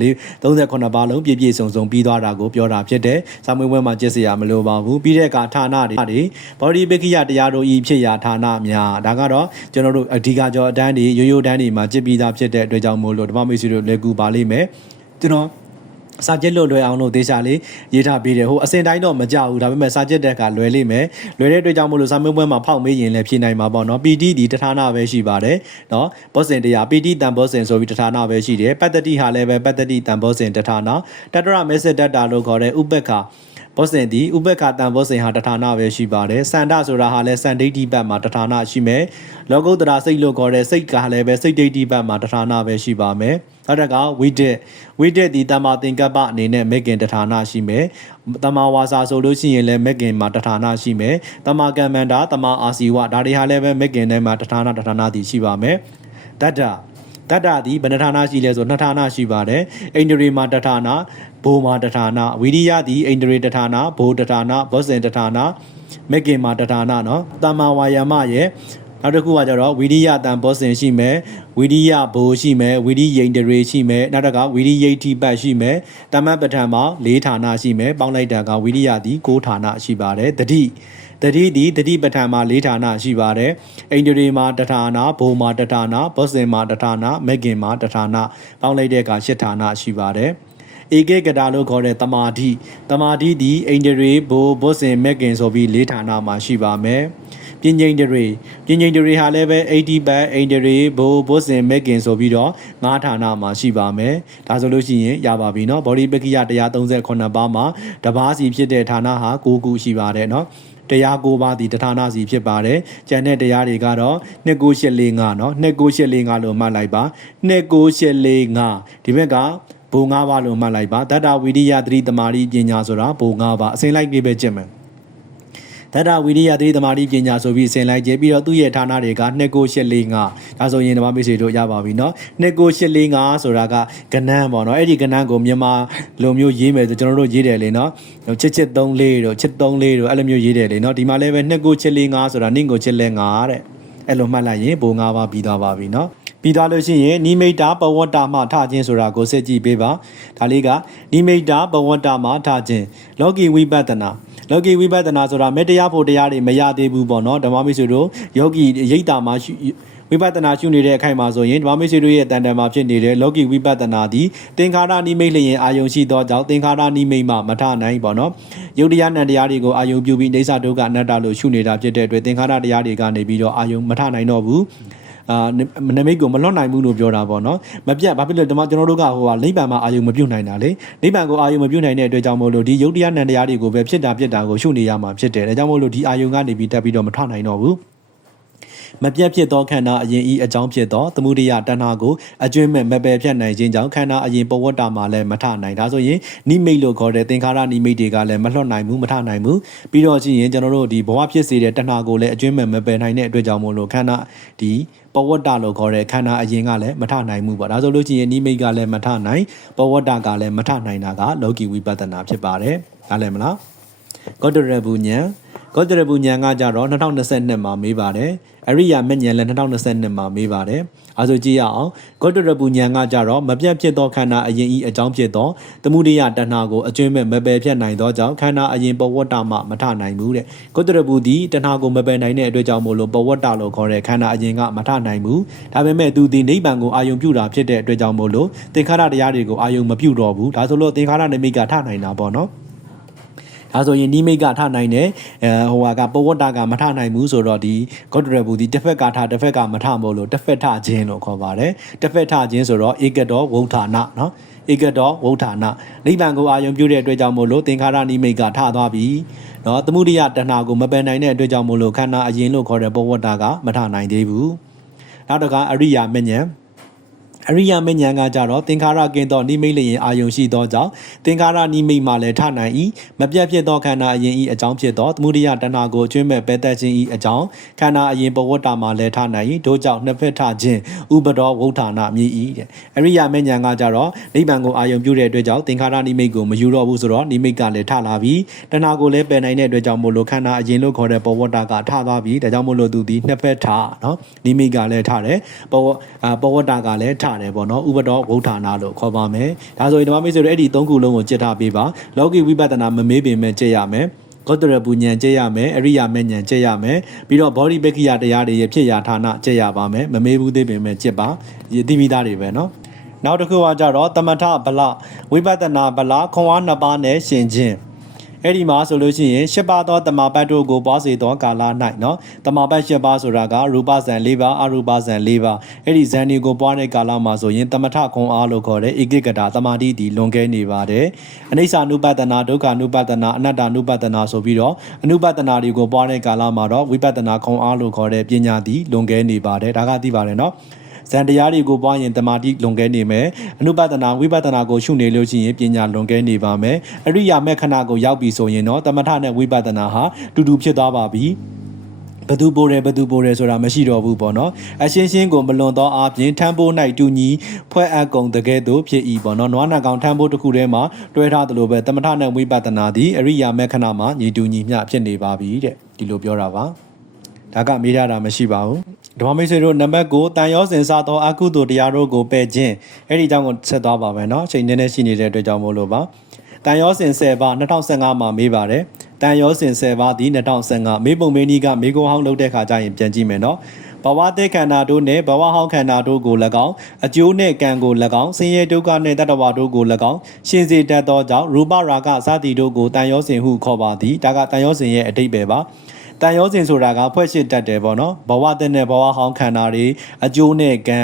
38ပါးလုံးပြည့်ပြည့်စုံစုံပြီးသွားတာကိုပြောတာဖြစ်တယ်စာမွေးပွဲမှာကြည့်စရာမလိုပါဘူးပြီးတဲ့အခါဌာနတွေဘောဓိပက္ခိယတရားတို့ဤဖြစ်ရာဌာနများဒါကတော့ကျွန်တော်တို့အဓိကကြောအတန်းတွေရိုးတန်းတွေမှာကြည့်ပြီးသားဖြစ်တဲ့အတွက်ကြောင့်မို့လို့ဓမ္မမိတ်ဆွေတို့လက်ကူပါလိမ့်မယ်ကျွန်တော်စာချက်လွယ်အောင်လို့ဒေရှာလေးရေးထားပေးတယ်ဟိုအစင်တိုင်းတော့မကြဘူးဒါပေမဲ့စာချက်တက်ကလွယ်လိမ့်မယ်လွယ်တဲ့အတွက်ကြောင့်မို့လို့စာမေးပွဲမှာဖောက်မေးရင်လည်းဖြေနိုင်မှာပေါ့နော် PT ဒီတဌာနပဲရှိပါတယ်နော်ဘောစင်တရား PT တန်ဘောစင်ဆိုပြီးတဌာနပဲရှိတယ်ပတ္တတိဟာလည်းပဲပတ္တတိတန်ဘောစင်တဌာနတတရမဲစစ်တတ္တာလို့ခေါ်တဲ့ဥပ္ပခါဘောစင်ဒီဥပ္ပခါတန်ဘောစင်ဟာတဌာနပဲရှိပါတယ်စန္ဒဆိုတာဟာလည်းစန္ဒိဋ္ဌိဘက်မှာတဌာနရှိမယ်လောကုတ္တရာစိတ်လို့ခေါ်တဲ့စိတ်ကလည်းပဲစိတ်ဒိဋ္ဌိဘက်မှာတဌာနပဲရှိပါမယ်နောက်တစ်ခါဝိတက်ဒီတမ္မာသင်္ကပ္ပအနေနဲ့မေခင်တဌာနရှိမယ်တမ္မာဝါစာဆိုလို့ရှိရင်လည်းမေခင်မှာတဌာနရှိမယ်တမ္မာကမ္မန္တာတမ္မာအာစီဝဒါတွေဟာလည်းပဲမေခင်ထဲမှာတဌာနတည်ရှိပါမယ်တတ္တဒီဘယ်နှဌာနရှိလဲဆို2ဌာနရှိပါတယ်အိန္ဒြေမှာတဌာနဘိုမှာတဌာနဝိရိယဒီအိန္ဒြေတဌာနဘိုတဌာနဘောဇင်တဌာနမေခင်မှာတဌာနနော်တမ္မာဝါယာမရဲ့နောက်တစ်ခုကကြတော့ဝိရိယတန်ဘောစင်ရှိမယ်ဝိရိယဘိုရှိမယ်ဝိရိယိန္ဒြေရှိမယ်နောက်တစ်ခါဝိရိယိဋ္ဌိပတ်ရှိမယ်တမ္မပဋ္ဌာန်မှာ4ဌာနရှိမယ်ပေါင်းလိုက်တာကဝိရိယဒီ9ဌာနရှိပါတယ်တတိဒီတတိပဋ္ဌာန်မှာ4ဌာနရှိပါတယ်အိန္ဒြေမှာတဌာနဘိုမှာတဌာနဘောစင်မှာတဌာနမေခင်မှာတဌာနပေါင်းလိုက်တဲ့က8ဌာနရှိပါတယ်ဧကေကတာလို့ခေါ်တဲ့တမာတိဒီအိန္ဒြေဘိုဘောစင်မေခင်ဆိုပြီး4ဌာနမှာရှိပါမယ်ပြင်းငိမ့်တွေဟာလည်းပဲ80ဘတ်အိန္ဒြေဘိုးဘုစင်မေခင်ဆိုပြီးတော့9ဌာနမှာရှိပါမယ်ဒါဆိုလို့ရှိရင်ရပါပြီเนาะဘောဓိပက္ခိယတရား38ပါးမှာတပါးစီဖြစ်တဲ့ဌာနဟာ9ခုရှိပါတယ်เนาะတရား9ပါးဒီတဌာနစီဖြစ်ပါတယ်ကျန်တဲ့တရားတွေကတော့2945เนาะ2945လို့မှတ်လိုက်ပါ2945ဒီဘက်ကဘို9ပါးလို့မှတ်လိုက်ပါတတ္တဝိရိယသတိတမာတိပညာဆိုတာဘို9ပါးအစဉ်လိုက်ပြေးပဲကျင့်မယ် တတဝိရိယတိသမารိပညာဆိုပြီးဆင်လိုက်ကြပြီးတော့သူ့ရဲ့ဌာနတွေက29845ဒါဆိုရင်ဓမ္မမိတ်ဆွေတို့ရပါပြီเนาะ29845ဆိုတာကကဏ္ဍပေါ့เนาะအဲ့ဒီကဏ္ဍကိုမြန်မာလိုမျိုးရေးမယ်ဆိုကျွန်တော်တို့ရေးတယ်လေเนาะချစ်34တို့ချစ်34တို့အဲ့လိုမျိုးရေးတယ်လေเนาะဒီမှာလည်းပဲ29845ဆိုတာနင့်ကိုချစ်လဲ5တဲ့အဲ့လိုမှတ်လိုက်ရင်ဘိုး5ပါးပြီးသွားပါပြီเนาะပြီးသားလို့ရှိရင်နိမိတ်တာပဝတ္တမှထခြင်းဆိုတာကိုစစ်ကြည့်ပေးပါဒါလေးကနိမိတ်တာပဝတ္တမှထခြင်းလောကီဝိပဿနာလောကီဝိပဿနာဆိုတာမေတ္တရားဖို့တရားတွေမရသေးဘူးပေါ့နော်ဓမ္မမိတ်ဆွေတို့ယောဂီရိတ်တာမှာဝိပဿနာရှုနေတဲ့အခိုက်မှာဆိုရင်ဓမ္မမိတ်ဆွေတို့ရဲ့တန်တန်မှာဖြစ်နေတဲ့လောကီဝိပဿနာသည်သင်္ခါရနိမိတ်လျင်အာယုံရှိသောကြောင့်သင်္ခါရနိမိတ်မှမထနိုင်ပေါ့နော်ယုတ်တရားနံတရားတွေကိုအာယုံပြုပြီးအိဋ္ဌဒုက္ခအနတ္တလို့ရှုနေတာဖြစ်တဲ့အတွက်သင်္ခါရတရားတွေကနေပြီးတော့အာယုံမထနိုင်တော့ဘူးနမိတ်ကိုမလွတ်နိုင်ဘူးလို့ပြောတာပေါ့နော်မပြတ်ဘာဖြစ်လို့ကျွန်တော်တို့ကဟိုဟာနိဗ္ဗာန်မှာအာယုံမပြုတ်နိုင်တာလေနိဗ္ဗာန်ကိုအာယုံမပြုတ်နိုင်တဲ့အတွက်ကြောင့်မို့လို့ဒီယုတ်တရားနံတရားတွေကိုပဲဖြစ်တာကိုရှုနေရမှာဖြစ်တယ်ဒါကြောင့်မို့လို့ဒီအာယုံကနေပြီးတက်ပြီးတော့မထနိုင်တော့ဘူးမပြတ်ဖြစ်သောခန္ဓာအရင်ဤအကြောင်းဖြစ်သောသမုဒိယတဏှာကိုအကျွမ်းမဲ့မပယ်ဖြတ်နိုင်ခြင်းကြောင့်ခန္ဓာအရင်ပဝတ္တမှာလည်းမထနိုင်ဒါဆိုရင်နိမိတ်လို့ခေါ်တဲ့သင်္ခါရနိမိတ်တွေကလည်းမလွတ်နိုင်ဘူးမထနိုင်ဘူးပြီးတော့ကြည့်ရင်ကျွန်တော်တို့ဒီဘဝဖြစ်စေတဲ့တဏှာကိုလည်းအကျွမ်းမဲ့မပယ်နိုင်တဲ့အတွက်ကြောင့်မို့လို့ခန္ဓာဒီပဝတ္တလို့ခေါ်တဲ့ခန္ဓာအရင်ကလည်းမထနိုင်ဘူးပေါ့ဒါဆိုလို့ရှိရင်နိမိတ်ကလည်းမထနိုင်ပဝတ္တကလည်းမထနိုင်တာကလောကီဝိပဿနာဖြစ်ပါတယ်နားလည်မလားကောတရဘူဉဏ်ကောတရဘူဉဏ်ကကြတော့2022မှာမေးပါတယ်အရိယာမဉ္ဇဉ်လည်း2022မှာမေးပါတယ်အဲဆိုကြည့်ရအောင်ကောတရပူဉဏ်ကကြတော့မပြတ်ဖြစ်သောခန္ဓာအရင်ဤအကြောင်းဖြစ်သောသမုဒိယတဏှာကိုအကျွမ်းမဲ့မပယ်ဖြတ်နိုင်သောကြောင့်ခန္ဓာအရင်ပဝတ္တမှမထနိုင်ဘူးတဲ့ကောတရပူသည်တဏှာကိုမပယ်နိုင်တဲ့အတွက်ကြောင့်မို့လို့ပဝတ္တလို့ခေါ်တဲ့ခန္ဓာအရင်ကမထနိုင်ဘူးဒါပေမဲ့သူသည်နိဗ္ဗာန်ကိုအာယုံပြုတာဖြစ်တဲ့အတွက်ကြောင့်မို့လို့သင်္ခါရတရားတွေကိုအာယုံမပြုတော့ဘူးဒါဆိုလို့သင်္ခါရနိမိတ်ကထနိုင်တာပေါ့နော်ဒါဆိုရင်နိမိတ်ကထနိုင်တယ်ဟိုဟာကပဝတ္တကမထနိုင်ဘူးဆိုတော့ဒီဂေါတရဘူဒီတစ်ဖက်ကထတစ်ဖက်ကမထမို့လို့တစ်ဖက်ထခြင်းလို့ခေါ်ပါတယ်တစ်ဖက်ထခြင်းဆိုတော့ဧကတောဝုဋ္ဌာနနော်ဧကတောဝုဋ္ဌာနနိဗ္ဗာန်ကိုအာယုံပြုတဲ့အတွက်ကြောင့်မို့လို့သင်္ခါရနိမိတ်ကထသွားပြီနော်သမုဒိယတဏှာကိုမပယ်နိုင်တဲ့အတွက်ကြောင့်မို့လို့ခန္ဓာအရင်လို့ခေါ်တဲ့ပဝတ္တကမထနိုင်သေးဘူးနောက်တစ်ခါအရိယာမဉ္ဇဉ်အရိယာမဉ္ဇဉ်ကကြတော့သင်္ခါရကင်းသောနိမိတ်လျင်အာယုံရှိသောကြောင့်သင်္ခါရနိမိတ်မှလည်းထနိုင်၏မပြတ်ဖြစ်သောခန္ဓာအရင်ဤအကြောင်းဖြစ်သောသမုဒိယတဏှာကိုအကျွမ်းမဲ့ပယ်တတ်ခြင်းဤအကြောင်းခန္ဓာအရင်ပဝတ္တမှလည်းထနိုင်၏တို့ကြောင့်နှစ်ဖက်ထခြင်းဥပဒောဝုဋ္ဌာနမြည်၏တဲ့အရိယာမဉ္ဇဉ်ကကြတော့နိဗ္ဗာန်ကိုအာယုံပြုတဲ့အတွက်ကြောင့်သင်္ခါရနိမိတ်ကိုမယူတော့ဘူးဆိုတော့နိမိတ်ကလည်းထလာပြီတဏှာကိုလည်းပယ်နိုင်တဲ့အတွက်ကြောင့်မို့လို့ခန္ဓာအရင်လို့ခေါ်တဲ့ပဝတ္တကထသွားပြီဒါကြောင့်မို့လို့သူဒီနှစ်ဖက်ထနော်နိမိတ်ကလည်းထတယ်ပဝတ္တကလည်းထတယ်ပေါ့နော်ဥပဒေဝုဋ္ဌာနလို့ခေါ်ပါမယ်ဒါဆိုရင်ဓမ္မမိတ်ဆွေတို့အဲ့ဒီ၃ခုလုံးကိုကြက်ထားပေးပါလောကီဝိပဿနာမမေးပင်မဲ့ကြက်ရမယ်ကောတရပူဉဏ်ကြက်ရမယ်အရိယာမဉ္ဇဉ်ကြက်ရမယ်ပြီးတော့ဘောဓိပက္ခိယတရားတွေရဲ့ဖြစ်ရာဌာနကြက်ရပါမယ်မမေးဘူးသေးပင်မဲ့ကြက်ပါသိပြီးသားတွေပဲเนาะနောက်တစ်ခုကကြတော့သမထဗလဝိပဿနာဗလခွန်အား2ပါးနဲ့ရှင်ခြင်းအဲ့ဒီမှာဆိုလို့ရှိရင်၈ပါးသောတမပတ်တို့ကိုပွားစေသောကာလ၌เนาะတမပတ်၈ပါးဆိုတာကရူပဇံ၄ပါးအရူပဇံ၄ပါးအဲ့ဒီဇံတွေကိုပွားတဲ့ကာလမှာဆိုရင်တမထခွန်အားလို့ခေါ်တဲ့ဧကိကတာတမာတိဒီလွန်ကဲနေပါတယ်အနိစ္စ ानु ပတနာဒုက္ခ ानु ပတနာအနတ္တ ानु ပတနာဆိုပြီးတော့အနုပတနာတွေကိုပွားတဲ့ကာလမှာတော့ဝိပဿနာခွန်အားလို့ခေါ်တဲ့ပညာဒီလွန်ကဲနေပါတယ်ဒါကသိပါတယ်เนาะဇန်တရားတွေကိုပွားရင်တမာတိလွန်ကဲနေမယ်အနုပဒနာဝိပဿနာကိုရှုနေလို့ရှိရင်ပညာလွန်ကဲနေပါမယ်အရိယာမေခဏကိုရောက်ပြီဆိုရင်တော့တမထနဲ့ဝိပဿနာဟာတူတူဖြစ်သွားပါပြီဘသူပိုတယ်ဆိုတာမရှိတော့ဘူးပေါ့နော်အရှင်းရှင်းကိုမလွန်သောအပြင်ထမ်းပိုး၌တူညီဖွဲ့အပ်ကုန်တကယ်သို့ဖြစ်၏ပေါ့နော်နွားနာကောင်ထမ်းပိုးတစ်ခုထဲမှာတွဲထားသလိုပဲတမထနဲ့ဝိပဿနာသည်အရိယာမေခဏမှာညီတူညီမျှဖြစ်နေပါပြီတဲ့ဒီလိုပြောတာပါဒါကမေးထားတာမရှိပါဘူးဓမ္မမိတ်ဆွေတို့နံပါတ်9တန်ရောစင်စားသောအကုသိုလ်တရားတို့ကိုပယ်ခြင်းအဲ့ဒီအကြောင်းကိုဆက်သွားပါမယ်เนาะအချိန်နည်းနည်းရှိနေတဲ့အတွက်ကြောင့်မို့လို့ပါတန်ရောစင်10ပါ2015မှာမေးပါတယ်တန်ရောစင်10ပါဒီ2015မေးပုံမေးနီးကမေးခွန်းဟောင်းလုပ်တဲ့ခါကျရင်ပြန်ကြည့်မယ်เนาะဘဝတေခန္ဓာတို့နဲ့ဘဝဟောင်းခန္ဓာတို့ကို၎င်းအကျိုးနဲ့ကံကို၎င်းဆင်းရဲဒုက္ခနဲ့တတ္တဝါတို့ကို၎င်းရှင်စေတတ်သောကြောင့်ရူပရာဂစသည်တို့ကိုတန်ရောစင်ဟုခေါ်ပါသည်ဒါကတန်ရောစင်ရဲ့အဓိပ္ပာယ်ပါတန်ရောစင်ဆိုတာကဖွဲ့ရှိတတ်တယ်ပေါ့နော်ဘဝတဲ့နဲ့ဘဝဟောင်းခန္ဓာတွေအကျိုးနဲ့ကံ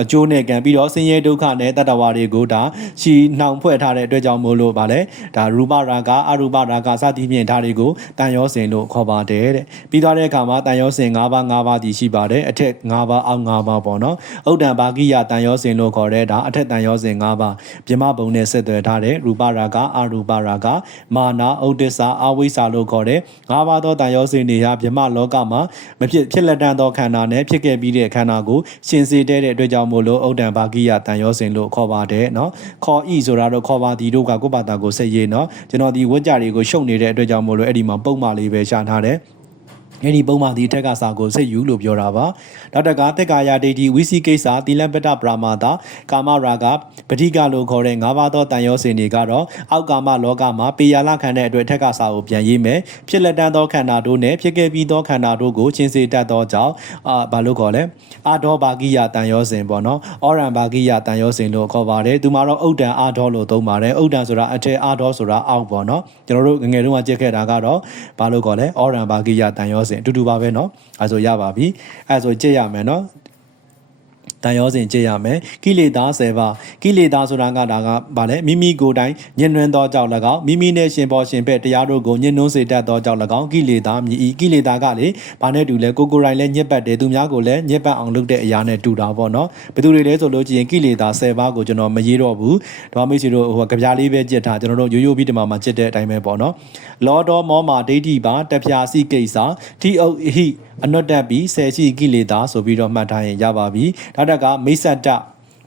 အကျိုးနဲ့ကံပြီးတော့ဆင်းရဲဒုက္ခနဲ့တတ္တဝါတွေကိုဒါရှီနှောင်ဖွဲ့ထားတဲ့အတွက်ကြောင့်မို့လို့ဗာလဲဒါရူပရာဂအရူပရာဂစသည်ဖြင့်ဒါတွေကိုတန်ရောစင်လို့ခေါ်ပါတယ်တဲ့ပြီးသွားတဲ့အခါမှာတန်ရောစင်၅ပါး၅ပါးတည်ရှိပါတယ်အထက်၅ပါးအောက်၅ပါးပေါ့နော်ဥဒ္ဒံဘာဂိယတန်ရောစင်လို့ခေါ်တဲ့ဒါအထက်တန်ရောစင်၅ပါးပြမဘုံနဲ့ဆက်သွယ်ထားတဲ့ရူပရာဂအရူပရာဂမာနာဥဒ္ဒစ္စအဝိဇ္ဇာလို့ခေါ်တဲ့၅ပါးသောတန်ရောစင်တွေဟာပြမလောကမှာမဖြစ်လက်တန်းသောခန္ဓာနဲ့ဖြစ်ခဲ့ပြီးတဲ့ခန္ဓာကိုရှင်စေတဲ့အတွက်ကြောင့်မို့လို့ဥဒ္ဒံဘာဂိယတန်ရောစင်လို့ခေါ်ပါတယ်နော်ခေါ်ဤဆိုတာတော့ခေါ်ပါဒီတို့ကကိုယ့်ဘာသာကိုဆက်ရေးနော်ကျွန်တော်ဒီဝတ်ကြတွေကိုရှုပ်နေတဲ့အတွက်ကြောင့်မို့လို့အဲ့ဒီမှာပုံမှန်လေးပဲရှာထားတယ်အဲ့ဒီပုံမှန်ဒီအထက်ကစာကိုစိတ်ယူလို့ပြောတာပါနောက်တကသက်ကာယဒိဋ္ဌိဝိသိကိစ္စသီလပတ္တပရမာတာကာမရာဂပဋိကလို့ခေါ်တဲ့၅ပါးသောတန်ရောစင်တွေကတော့အောက်ကာမလောကမှာပေယလခံတဲ့အတွက်အထက်ကစာကိုပြန်ရေးမယ်ဖြစ်လက်တန်းသောခန္ဓာတို့နဲ့ဖြစ်ခဲ့ပြီးသောခန္ဓာတို့ကိုချင်းစေတတ်သောကြောင့်ဘာလို့ခေါ်လဲအာဒောဘာဂိယတန်ရောစင်ပေါ့နော်ဩရံဘာဂိယတန်ရောစင်လို့ခေါ်ပါတယ်သူမှာတော့ဥဒ္ဒံအာဒောလို့သုံးပါတယ်ဥဒ္ဒံဆိုတာအထက်အာဒောဆိုတာအောက်ပေါ့နော်ကျွန်တော်တို့ငယ်တုန်းကကြည့်ခဲ့တာကတော့ဘာလို့ခေါ်လဲဩရံဘာဂိယတန်ရောစင်အတူတူပါပဲเนาะအဲဆိုရပါပြီအဲဆိုကြည့်ရမယ်เนาะတန်ရောစဉ်ကြည့်ရမယ်ကိလေသာ10ပါးကိလေသာဆိုတာကဒါကဗာလဲမိမိကိုယ်တိုင်ညှဉ်းနှွမ်းသောကြောင့်၎င်းမိမိနဲ့ရှင်ပေါ်ရှင်ဖက်တရားတို့ကိုညှဉ်းနှွမ်းစေတတ်သောကြောင့်၎င်းကိလေသာမြည်ဤကိလေသာကလေဘာနဲ့တူလဲကိုယ်တိုင်လည်းညှက်ပတ်တယ်သူများကိုလည်းညှက်ပတ်အောင်လုပ်တဲ့အရာနဲ့တူတာပေါ့နော်ဘယ်သူတွေလဲဆိုလို့ကြည့်ရင်ကိလေသာ10ပါးကိုကျွန်တော်မရေးတော့ဘူးဓမ္မမိတ်ဆွေတို့ဟိုကြပြားလေးပဲကြည့်ထားကျွန်တော်တို့ရိုးရိုးပြီးတမှာကြည့်တဲ့အတိုင်းပဲပေါ့နော်လောတော်မောမာဒိဋ္ဌိပါတပြာစီကိစ္စတိအုတ်ဟိအနွတ်တက်ပြီးဆယ်ရှိကိလေသာဆိုပြီးတော့မှတ်ထားရင်ရပါပြီနောက်တက်ကမိစ္ဆတ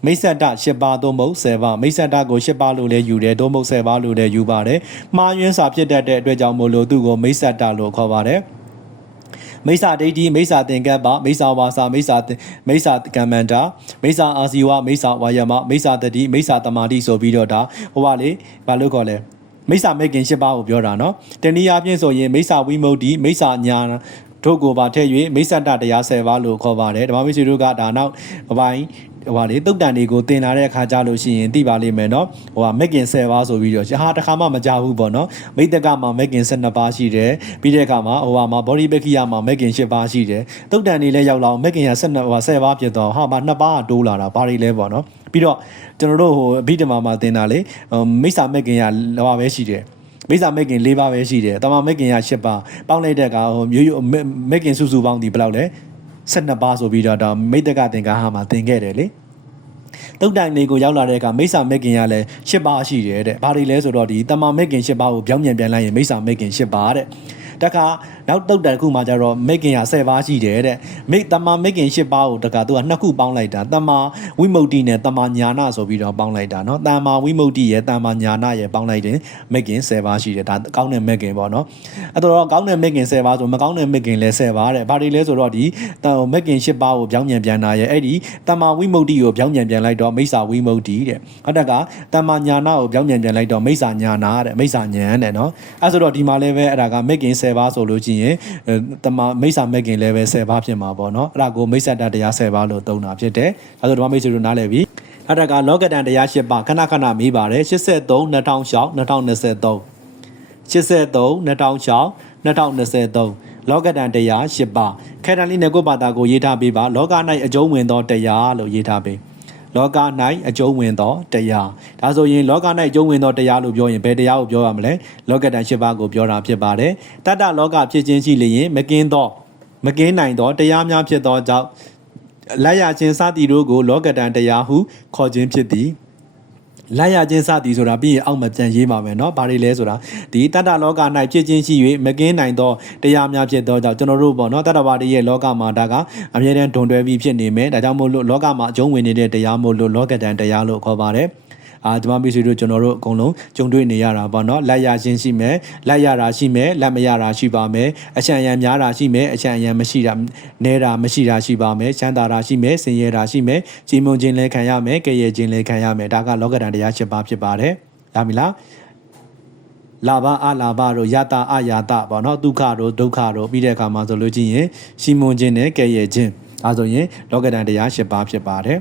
မိစ္ဆတ10ပါးသို့မဟုတ်10ပါးမိစ္ဆတကို10ပါးလို့လည်းယူတယ်သို့မဟုတ်10ပါးလို့လည်းယူပါတယ်မှားယွင်းစာဖြစ်တတ်တဲ့အတွက်ကြောင့်မို့လို့သူ့ကိုမိစ္ဆတလို့ခေါ်ပါတယ်မိစ္ဆာဒိဋ္ဌိမိစ္ဆာသင်္ကပ္ပမိစ္ဆာဝါစာမိစ္ဆာကမ္မန္တာမိစ္ဆာအာဇီဝမိစ္ဆာဝါယမမိစ္ဆာတတိမိစ္ဆာတမာတိဆိုပြီးတော့ဒါဟိုပါလေဘာလို့ခေါ်လဲမိစ္ဆာမေခင်10ပါးကိုပြောတာเนาะတနည်းအားဖြင့်ဆိုရင်မိစ္ဆာဝိမု ക്തി မိစ္ဆာညာတို့ကိုပါထည့်၍မိစ္ဆတတရား10ပါးလို့ခေါ်ပါတယ်ဓမ္မမိတ်ဆွေတို့ကဒါနောက်အပိုင်းဟိုပါလေတုတ်တန်တွေကိုသင်လာတဲ့အခါကြလို့ရှိရင်သိပါလိမ့်မယ်เนาะဟိုကမက်ကင်10ပါးဆိုပြီးတော့ဟာတစ်ခါမှမကြဘူးပေါ့เนาะမိတ္တကမှာမက်ကင်12ပါးရှိတယ်ပြီးတဲ့အခါမှာဟိုမှာဘောဓိပက္ခိယမှာမက်ကင်10ပါးရှိတယ်တုတ်တန်တွေလည်းရောက်လာအောင်မက်ကင်က12ပါး10ပါးဖြစ်တော့ဟာမှာ2ပါးကတိုးလာတာဘာတွေလဲပေါ့เนาะပြီးတော့ကျွန်တော်တို့ဟိုအဘိဓမ္မာမှာသင်တာလေမိစ္ဆာမက်ကင်ကလောပဲရှိတယ်မိစ္ဆာမက်ကင်4ပါးပဲရှိတယ်တမန်မက်ကင်က10ပါးပေါင်းလိုက်တဲ့ကဟိုမျိုးမက်ကင်စုစုပေါင်းဒီဘယ်လောက်လဲ12ပါးဆိုပြီးတော့ဒါမိတ္တကသင်္ကာဟမှာသင်ခဲ့တယ်လေတုတ်တိုင်လေးကိုရောက်လာတဲ့အခါမိစ္ဆာမက်ကင်ကလည်း10ပါးရှိတယ်တဲ့ဘာတွေလဲဆိုတော့ဒီတမန်မက်ကင်10ပါးကိုပြောင်းပြန်ပြန်လိုက်ရင်မိစ္ဆာမက်ကင်10ပါးတဲ့တခါနောက်တုတ်တန်တစ်ခုမှကျတော့မက်ကင်က10ပါးရှိတယ်တဲ့တမန်မက်ကင်10ပါးကိုတခါသူက2ခုပေါင်းလိုက်တာတမန်ဝိမု ക്തി နဲ့တမန်ညာနာဆိုပြီးတော့ပေါင်းလိုက်တာเนาะတမန်ဝိမု ക്തി ရဲ့တမန်ညာနာရဲ့ပေါင်းလိုက်ရင်မက်ကင်10ပါးရှိတယ်ဒါကောင်းတဲ့မက်ကင်ပေါ့เนาะအဲ့တော့ကောင်းတဲ့မက်ကင်10ပါးဆိုမကောင်းတဲ့မက်ကင်လည်း10ပါးတဲ့ဘာတွေလဲဆိုတော့ဒီမက်ကင်10ပါးကိုပြောင်းပြန်တာရဲ့အဲ့ဒီတမန်ဝိမု ക്തി ကိုပြောင်းပြန်လိုက်တော့မိစ္ဆာဝိမု ക്തി တဲ့ဟုတ်တက်ကတမန်ညာနာကိုပြောင်းပြန်လိုက်တော့မိစ္ဆာညာနာတဲ့မိစ္ဆာဉာဏ်တဲ့เนาะအဲ့ဆိုတော့ဒီမှာလည်းပဲအဲ့ဒါကမက်ကင်10ပါးဆိုလို့ကြည့်ရင်တမမိစ္ဆာမက်ကင်လည်းပဲ10ပါးဖြစ်မှာပေါ့နော်အဲ့ဒါကိုမိစ္ဆတတရား10ပါးလို့သုံးတာဖြစ်တယ်အဲဆိုဓမ္မမိတ်ဆွေတို့နားလည်ပြီအဲ့ဒါကလောကတန်တရား10ပါးခဏခဏမေးပါတယ်83 2006 2023 83 2006 2023လောကတန်တရား10ပါးခဲတန်လေးနဲ့ကိုယ့်ဘာသာကိုရေးထားပေးပါလောက၌အကျုံးဝင်သောတရားလို့ရေးထားပေးလောက၌အကျုံးဝင်သောတရားဒါဆိုရင်လောက၌အကျုံးဝင်သောတရားလို့ပြောရင်ဘယ်တရားကိုပြောရမလဲလောကတန်10ပါးကိုပြောတာဖြစ်ပါတယ်တတ္တလောကဖြစ်ခြင်းရှိလျင်မကင်းနိုင်သောတရားများဖြစ်သောကြောင့်လက်ရခြင်းစသည်တို့ကိုလောကတန်တရားဟုခေါ်ခြင်းဖြစ်သည်လက်ရခြင်းစသည်ဆိုတာပြီးရင်အောက်မှာပြန်ရေးပါမယ်เนาะဘာတွေလဲဆိုတာဒီတတ္တလောက၌ဖြစ်ခြင်းရှိ၍မကင်းနိုင်သောတရားများဖြစ်သောကြောင့်ကျွန်တော်တို့ပေါ့เนาะတတ္တဝါတွေရဲ့လောကမှာဒါကအမြဲတမ်းဒွန်တွဲပြီးဖြစ်နေမယ်ဒါကြောင့်မို့လို့လောကမှာအကျုံးဝင်နေတဲ့တရားမို့လို့လောကတန်တရားလို့ခေါ်ပါတယ်ဒီမှာမိတ်ဆွေတို့ကျွန်တော်တို့အကုန်လုံးကြုံတွေ့နေရတာပေါ့နော်လက်ရခြင်းရှိမယ်လက်ရတာရှိမယ်လက်မရတာရှိပါမယ်အချမ်းအယံများတာရှိမယ်အချမ်းအယံမရှိတာနဲတာမရှိတာရှိပါမယ်ချမ်းသာတာရှိမယ်ဆင်းရဲတာရှိမယ်ကြီးမွန်ခြင်းလည်းခံရမယ်ကဲ့ရဲ့ခြင်းလည်းခံရမယ်ဒါကလောကဓာတ်တရား7ပါးဖြစ်ပါတယ်ရပြီလားလာဘအလာဘတို့ယတာအယတာပေါ့နော်ဒုက္ခတို့ဒုက္ခတို့ပြီးတဲ့အခါမှာဆိုလို့ချင်းရင်ကြီးမွန်ခြင်းနဲ့ကဲ့ရဲ့ခြင်းဒါဆိုရင်လောကဓာတ်တရား7ပါးဖြစ်ပါတယ်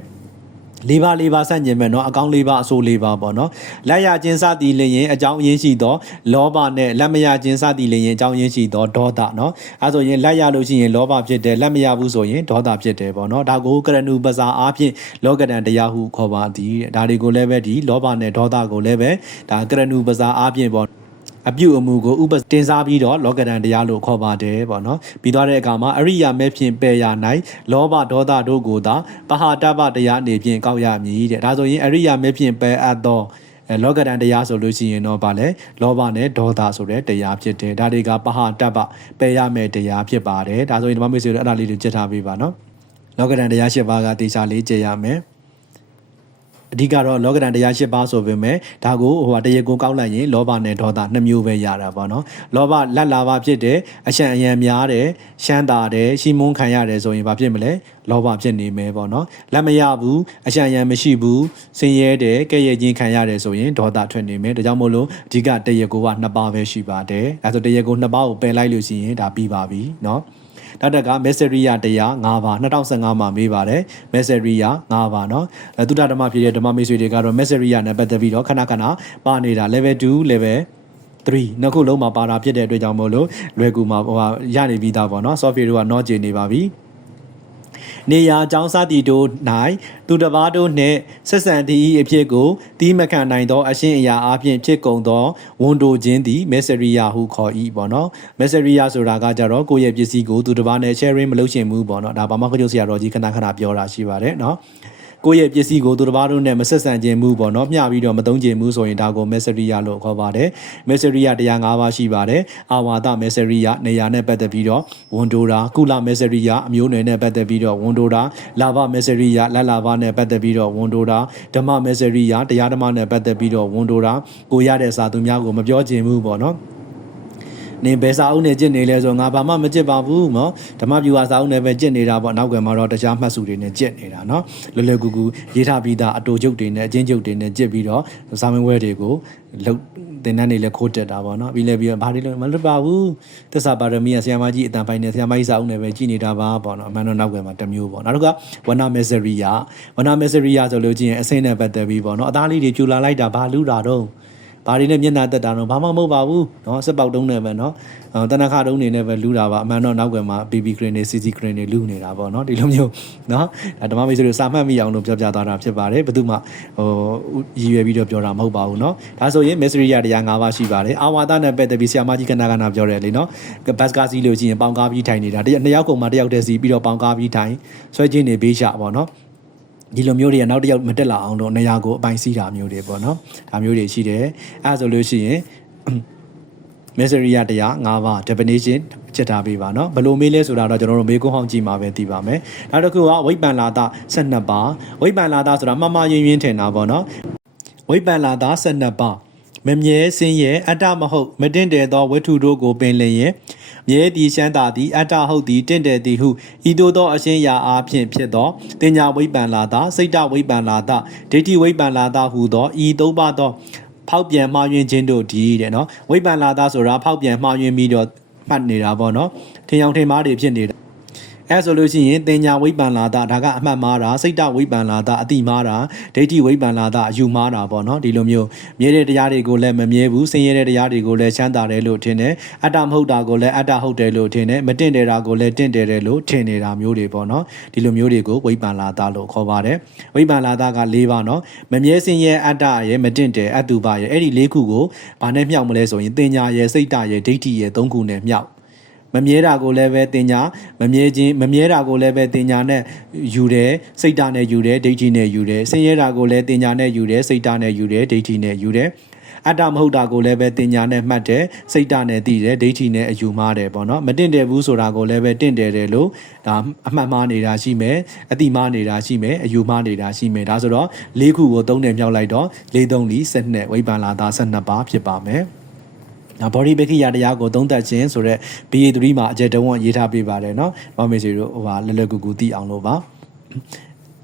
လေးပါဆန့်ကျင်မဲ့เนาะအကောင်းလေးပါအဆိုးလေးပါပေါ့เนาะလက်ရချင်းစသည်လျင်အကြောင်းရင်းရှိသောလောဘနဲ့လက်မရချင်းစသည်လျင်အကြောင်းရင်းရှိသောဒေါသเนาะအဲဆိုရင်လက်ရလို့ရှိရင်လောဘဖြစ်တယ်လက်မရဘူးဆိုရင်ဒေါသဖြစ်တယ်ပေါ့เนาะဒါကိုကရဏုပစာအားဖြင့်လောကဒံတရားဟုခေါ်ပါသည်ဒါတွေကိုလည်းပဲဒီလောဘနဲ့ဒေါသကိုလည်းပဲဒါကရဏုပစာအားဖြင့်ပေါ့အပြုအမူကိုဥပတင်စားပြီးတော့လောကဒံတရားလို့ခေါ်ပါတယ်ပေါ့နော်ပြီးသွားတဲ့အခါမှာအရိယာမဲ့ဖြင့်ပယ်ရ၌လောဘဒေါသတို့ကိုသာပဟာတပတရားအနေဖြင့်ကောက်ရမည်တဲ့ဒါဆိုရင်အရိယာမဲ့ဖြင့်ပယ်အပ်သောလောကဒံတရားဆိုလို့ရှိရင်တော့ဗာလဲလောဘနဲ့ဒေါသဆိုတဲ့တရားဖြစ်တယ်ဒါတွေကပဟာတပပယ်ရမယ့်တရားဖြစ်ပါတယ်ဒါဆိုရင်ဒီမှာမိတ်ဆွေတို့အဲ့ဒါလေးတွေကြက်ထားပေးပါနော်လောကဒံတရား၈ပါးကတေချာလေးကြည့်ရမယ်အဓိကတော့လောကဒံတရား၈ပါးဆိုပေမဲ့ဒါကိုတရားကိုကောက်လိုက်ရင်လောဘနဲ့ဒေါသနှစ်မျိုးပဲရတာပေါ့နော်လောဘလက်လာပါဖြစ်တယ်အရှံအယံများတယ်ရှမ်းတာတယ်ရှီမွန်းခံရတယ်ဆိုရင်ဘာဖြစ်မလဲလောဘဖြစ်နေမယ်ပေါ့နော်လက်မရဘူးအရှံအယံမရှိဘူးဆင်းရဲတယ်ကဲ့ရဲ့ချင်းခံရတယ်ဆိုရင်ဒေါသထွက်နေမယ်ဒါကြောင့်မို့လို့အဓိကတရားကိုကနှစ်ပါးပဲရှိပါတယ်အဲဆိုတရားကိုနှစ်ပါးကိုပယ်လိုက်လို့ရှိရင်ဒါပြီးပါပြီနော်နောက်တကမက်ဆေရီယာတရား၅ပါး2015မှာမေးပါတယ်မက်ဆေရီယာ၅ပါးเนาะသုဒ္ဓဓမ္မဖြစ်တဲ့ဓမ္မမိတ်ဆွေတွေကတော့မက်ဆေရီယာနဲ့ပတ်သက်ပြီးတော့ခဏပါနေတာ level 2 level 3နှစ်ခုလုံးမှာပါတာဖြစ်တဲ့အတွက်ကြောင့်မို့လို့လွယ်ကူမှာရနေပြီးသားပေါ့เนาะ software တို့က not ကျနေပါပြီနေရာအကြောင်းစသည်တို့၌သူတစ်ပါးတို့နှင့်ဆက်ဆံသည့်အဖြစ်ကိုတီးမခံနိုင်သောအရှင်းအရာအပြင်ဖြစ်ကုန်သောဝန်တိုခြင်းသည်မက်ဆေရီယာဟုခေါ်၏ပေါ့နော်မက်ဆေရီယာဆိုတာကကြတော့ကိုယ့်ရဲ့ပစ္စည်းကိုသူတစ်ပါးနဲ့ sharing မလုပ်ချင်ဘူးပေါ့နော်ဒါဘာမှခကြုတ်ဆရာတော်ကြီးခဏပြောတာရှိပါတယ်နော်ကိုယ့်ရဲ့ပစ္စည်းကိုသူတစ်ပါးတို့နဲ့မဆက်ဆံခြင်းမှုပေါ့နော်မျှပြီးတော့မသုံးခြင်းမှုဆိုရင်ဒါကိုမက်ဆေရီယာလို့ခေါ်ပါတယ်မက်ဆေရီယာတရား၅ပါးရှိပါတယ်အာဝါဒမက်ဆေရီယာနေရာနဲ့ပတ်သက်ပြီးတော့ဝန်တိုတာကုလမက်ဆေရီယာအမျိုးနွယ်နဲ့ပတ်သက်ပြီးတော့ဝန်တိုတာလာဘမက်ဆေရီယာလက်လာဘနဲ့ပတ်သက်ပြီးတော့ဝန်တိုတာဓမ္မမက်ဆေရီယာတရားဓမ္မနဲ့ပတ်သက်ပြီးတော့ဝန်တိုတာကိုရတဲ့စာသူများကိုမပြောခြင်းမှုပေါ့နော်နေဘယ်စာအုပ်နဲ့ကြစ်နေလဲဆိုငါဘာမှမကြစ်ပါဘူးเนาะဓမ္မပြူဟာစာအုပ်နဲ့ပဲကြစ်နေတာပေါ့နောက်ကမှာတော့တခြားမှတ်စုတွေနဲ့ကြစ်နေတာเนาะလွယ်လွယ်ကူကူရေးထားပြီးသားအတူကျုပ်တွေနဲ့အချင်းကျုပ်တွေနဲ့ကြစ်ပြီးတော့စာမင်းဝဲတွေကိုလှုပ်တင်တန်းနေလဲခိုးတက်တာပေါ့เนาะပြီးလဲပြီးတော့ဘာတွေလို့မလွတ်ပါဘူးသစ္စာပါရမီကဆရာမကြီးအတန်ပိုင်းနဲ့ဆရာမကြီးစာအုပ်နဲ့ပဲကြည်နေတာပါပေါ့เนาะအမှန်တော့နောက်ကမှာတစ်မျိုးပေါ့နောက်တစ်ခါဝနာမက်ဆေရီယာဆိုလို့ချင်းအစိမ့်နဲ့ပတ်သက်ပြီးပေါ့เนาะအသားလေးတွေပြူလာလိုက်တာဘာလူတာတော့ဘာတွေနဲ့မျက်နှာတက်တာတော့ဘာမှမဟုတ်ပါဘူးเนาะစက်ပေါက်တုံးနဲ့ပဲเนาะတနခါတုံးနေနဲ့ပဲလူတာပါအမှန်တော့နောက်ကမှာ BB green တွေ CC green တွေလူနေတာပေါ့เนาะဒီလိုမျိုးเนาะဓမ္မမိတ်ဆွေတို့စာမှတ်မိအောင်လို့ပြောပြသွားတာဖြစ်ပါတယ်ဘယ်သူမှရည်ရွယ်ပြီးတော့ပြောတာမဟုတ်ပါဘူးเนาะဒါဆိုရင် mystery တရား၅ပါးရှိပါတယ်အာဝါဒနဲ့ပတ်သက်ပြီးဆရာမကြီးကနာပြောတယ်လေเนาะဘတ်ကားစီးလို့ရှိရင်ပေါင်ကားပြီးထိုင်နေတာနှစ်ယောက်ကုန်မှတစ်ယောက်တည်းစီပြီးတော့ပေါင်ကားပြီးထိုင်ဆွဲချင်းနေဘေးချပေါ့เนาะဒီလိုမျိုးတွေကနောက်တစ်ယောက်မတက်လာအောင်လို့နေရာကိုအပိုင်စီးတာမျိုးတွေပေါ့နော်ဒါမျိုးတွေရှိတယ်အဲဆိုလို့ရှိရင်မက်ဆေရီယာတရား၅ပါး definition ချက်ထားပေးပါနော်ဘယ်လိုမေးလဲဆိုတာတော့ကျွန်တော်တို့မေးခွန်းဟောင်းကြည့်မှာပဲသိပါမယ်နောက်တစ်ခုကဝိပ္ပန္လာသ12ပါးဝိပ္ပန္လာသဆိုတာမှားယွင်းထင်တာပေါ့နော်ဝိပ္ပန္လာသ12ပါးမမြဲစင်းရဲ့အတ္တမဟုတ်မတင့်တယ်သောဝတ္ထုတို့ကိုပင်လျင်မြဲသည်ရှမ်းသာသည်အတ္တဟုတ်သည်တင့်တယ်သည်ဟုဤသို့သောအရှင်းရာအားဖြင့်ဖြစ်သောတင်ညာဝိပ္ပန္လာသစိတ်တဝိပ္ပန္လာသဒိဋ္ဌိဝိပ္ပန္လာသဟုသောဤသုံးပါးသောဖောက်ပြန်မှားယွင်းခြင်းတို့ဒီတဲ့နော်ဝိပ္ပန္လာသဆိုတာဖောက်ပြန်မှားယွင်းပြီးတော့မှတ်နေတာပေါ့နော်ထင်အောင်ထင်မှားတွေဖြစ်နေတာအဲဆိုလို့ရှိရင်တင်ညာဝိပ္ပန္လာသဒါကအမှတ်မှားတာစိတ်တဝိပ္ပန္လာသအတိမှားတာဒိဋ္ဌိဝိပ္ပန္လာသအယူမှားတာပေါ့နော်ဒီလိုမျိုးမြဲတဲ့တရားတွေကိုလည်းမမြဲဘူးဆင်းရဲတဲ့တရားတွေကိုလည်းချမ်းသာတယ်လို့ထင်တယ်အတ္တမဟုတ်တာကိုလည်းအတ္တဟုတ်တယ်လို့ထင်တယ်မတင့်တယ်တာကိုလည်းတင့်တယ်တယ်လို့ထင်နေတာမျိုးတွေပေါ့နော်ဒီလိုမျိုးတွေကိုဝိပ္ပန္လာသလို့ခေါ်ပါတယ်ဝိပ္ပန္လာသက၄ပါးနော်မမြဲဆင်းရဲအတ္တရဲ့မတင့်တယ်အတုပရဲ့အဲ့ဒီ၄ခုကိုဘာနဲ့မြောက်မလဲဆိုရင်တင်ညာရဲ့စိတ်တရဲ့ဒိဋ္ဌိရဲ့၃ခုနဲ့မြောက်မမြဲတာကိုလည်းပဲတင်ညာမမြဲတာကိုလည်းပဲတင်ညာနဲ့ယူတယ်စိတ်ဓာတ်နဲ့ယူတယ်ဒိဋ္ဌိနဲ့ယူတယ်ဆင်းရဲတာကိုလည်းတင်ညာနဲ့ယူတယ်စိတ်ဓာတ်နဲ့ယူတယ်ဒိဋ္ဌိနဲ့ယူတယ်အတ္တမဟုတ်တာကိုလည်းပဲတင်ညာနဲ့မှတ်တယ်စိတ်ဓာတ်နဲ့သိတယ်ဒိဋ္ဌိနဲ့အယူမှားတယ်ပေါ့နော်မတင့်တယ်ဘူးဆိုတာကိုလည်းပဲတင့်တယ်တယ်လို့ဒါအမှတ်မှားနေတာရှိမယ်အတိမှားနေတာရှိမယ်အယူမှားနေတာရှိမယ်ဒါဆိုတော့၄ခုကို၃နဲ့မြောက်လိုက်တော့၄၃၄12ဝိပ္ပန္လာသ12ပါးဖြစ်ပါမယ်နော် body ပက္ခိယတရားကိုသုံးသပ်ခြင်းဆိုတော့ BA3 မှာအကျယ်တဝန်းရေးထားပေးပါတယ်เนาะဘာမေစီတို့လွယ်လွယ်ကူကူသိအောင်လို့ပါ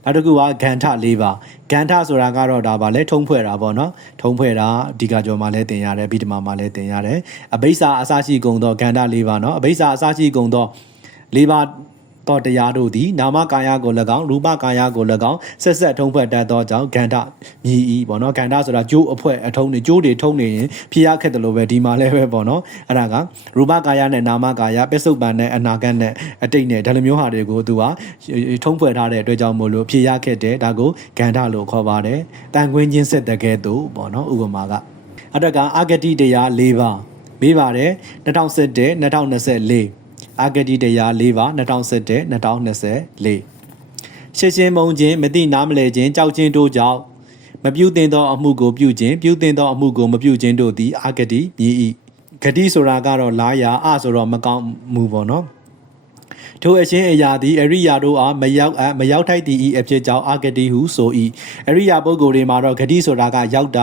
နောက်တစ်ခုကဂန္ဓ၄ပါးဂန္ဓဆိုတာကတော့ဒါပါလဲထုံးဖွဲ့တာပေါ့နော်ထုံးဖွဲ့တာဒီကကြောမှာလဲတင်ရတယ်ဗိဓမာမှာလဲတင်ရတယ်အဘိဓါအစရှိကုန်သောဂန္ဓ၄ပါးနော်အဘိဓါအစရှိကုန်သော၄ပါး တော်တရားတို့သည်နာမကာယကို၎င်းရူပကာယကို၎င်းဆက်ဆက်ထုံးဖွဲ့တတ်သောကြောင့်ခန္ဓာမြည်ဤပေါ့နော်ခန္ဓာဆိုတာကျိုးအဖွဲအထုံးတွေကျိုးတွေထုံးနေရင်ဖြစ်ရခက်တယ်လို့ပဲဒီမှာလည်းပဲပေါ့နော်အဲ့ဒါကရူပကာယနဲ့နာမကာယပစ္စုပန်နဲ့အနာဂတ်နဲ့အတိတ်နဲ့ဒါလိုမျိုးဟာတွေကိုသူကထုံးဖွဲ့ထားတဲ့အတွက်ကြောင့်မို့လို့ဖြစ်ရခက်တယ်ဒါကိုခန္ဓာလို့ခေါ်ပါတယ်တန်ခွင်းချင်းဆက်တဲ့ကဲ့သို့ပေါ့နော်ဥပမာကအတကအဂတိတရား၄ပါးမေးပါတယ်2017 2024အာဂတိတရား၄ပါး2017 2024ရှင်းရှင်းမုံခြင်းမသိနားမလဲခြင်းကြောက်ခြင်းတို့ကြောင့်မပြုသင့်သောအမှုကိုပြုခြင်းပြုသင့်သောအမှုကိုမပြုခြင်းတို့သည်အာဂတိမြည်၏ဂတိဆိုတာကတော့လာယာအဆိုတော့မကောင်းမှုပေါ့နော်ထိုအချင်းအရာသည်အရိယာတို့အားမရောက်ထိုက်သည့်ဤအဖြစ်ကြောင့်အာဂတိဟုဆို၏အရိယာပုဂ္ဂိုလ်တွေမှာတော့ဂတိဆိုတာကရောက်တာ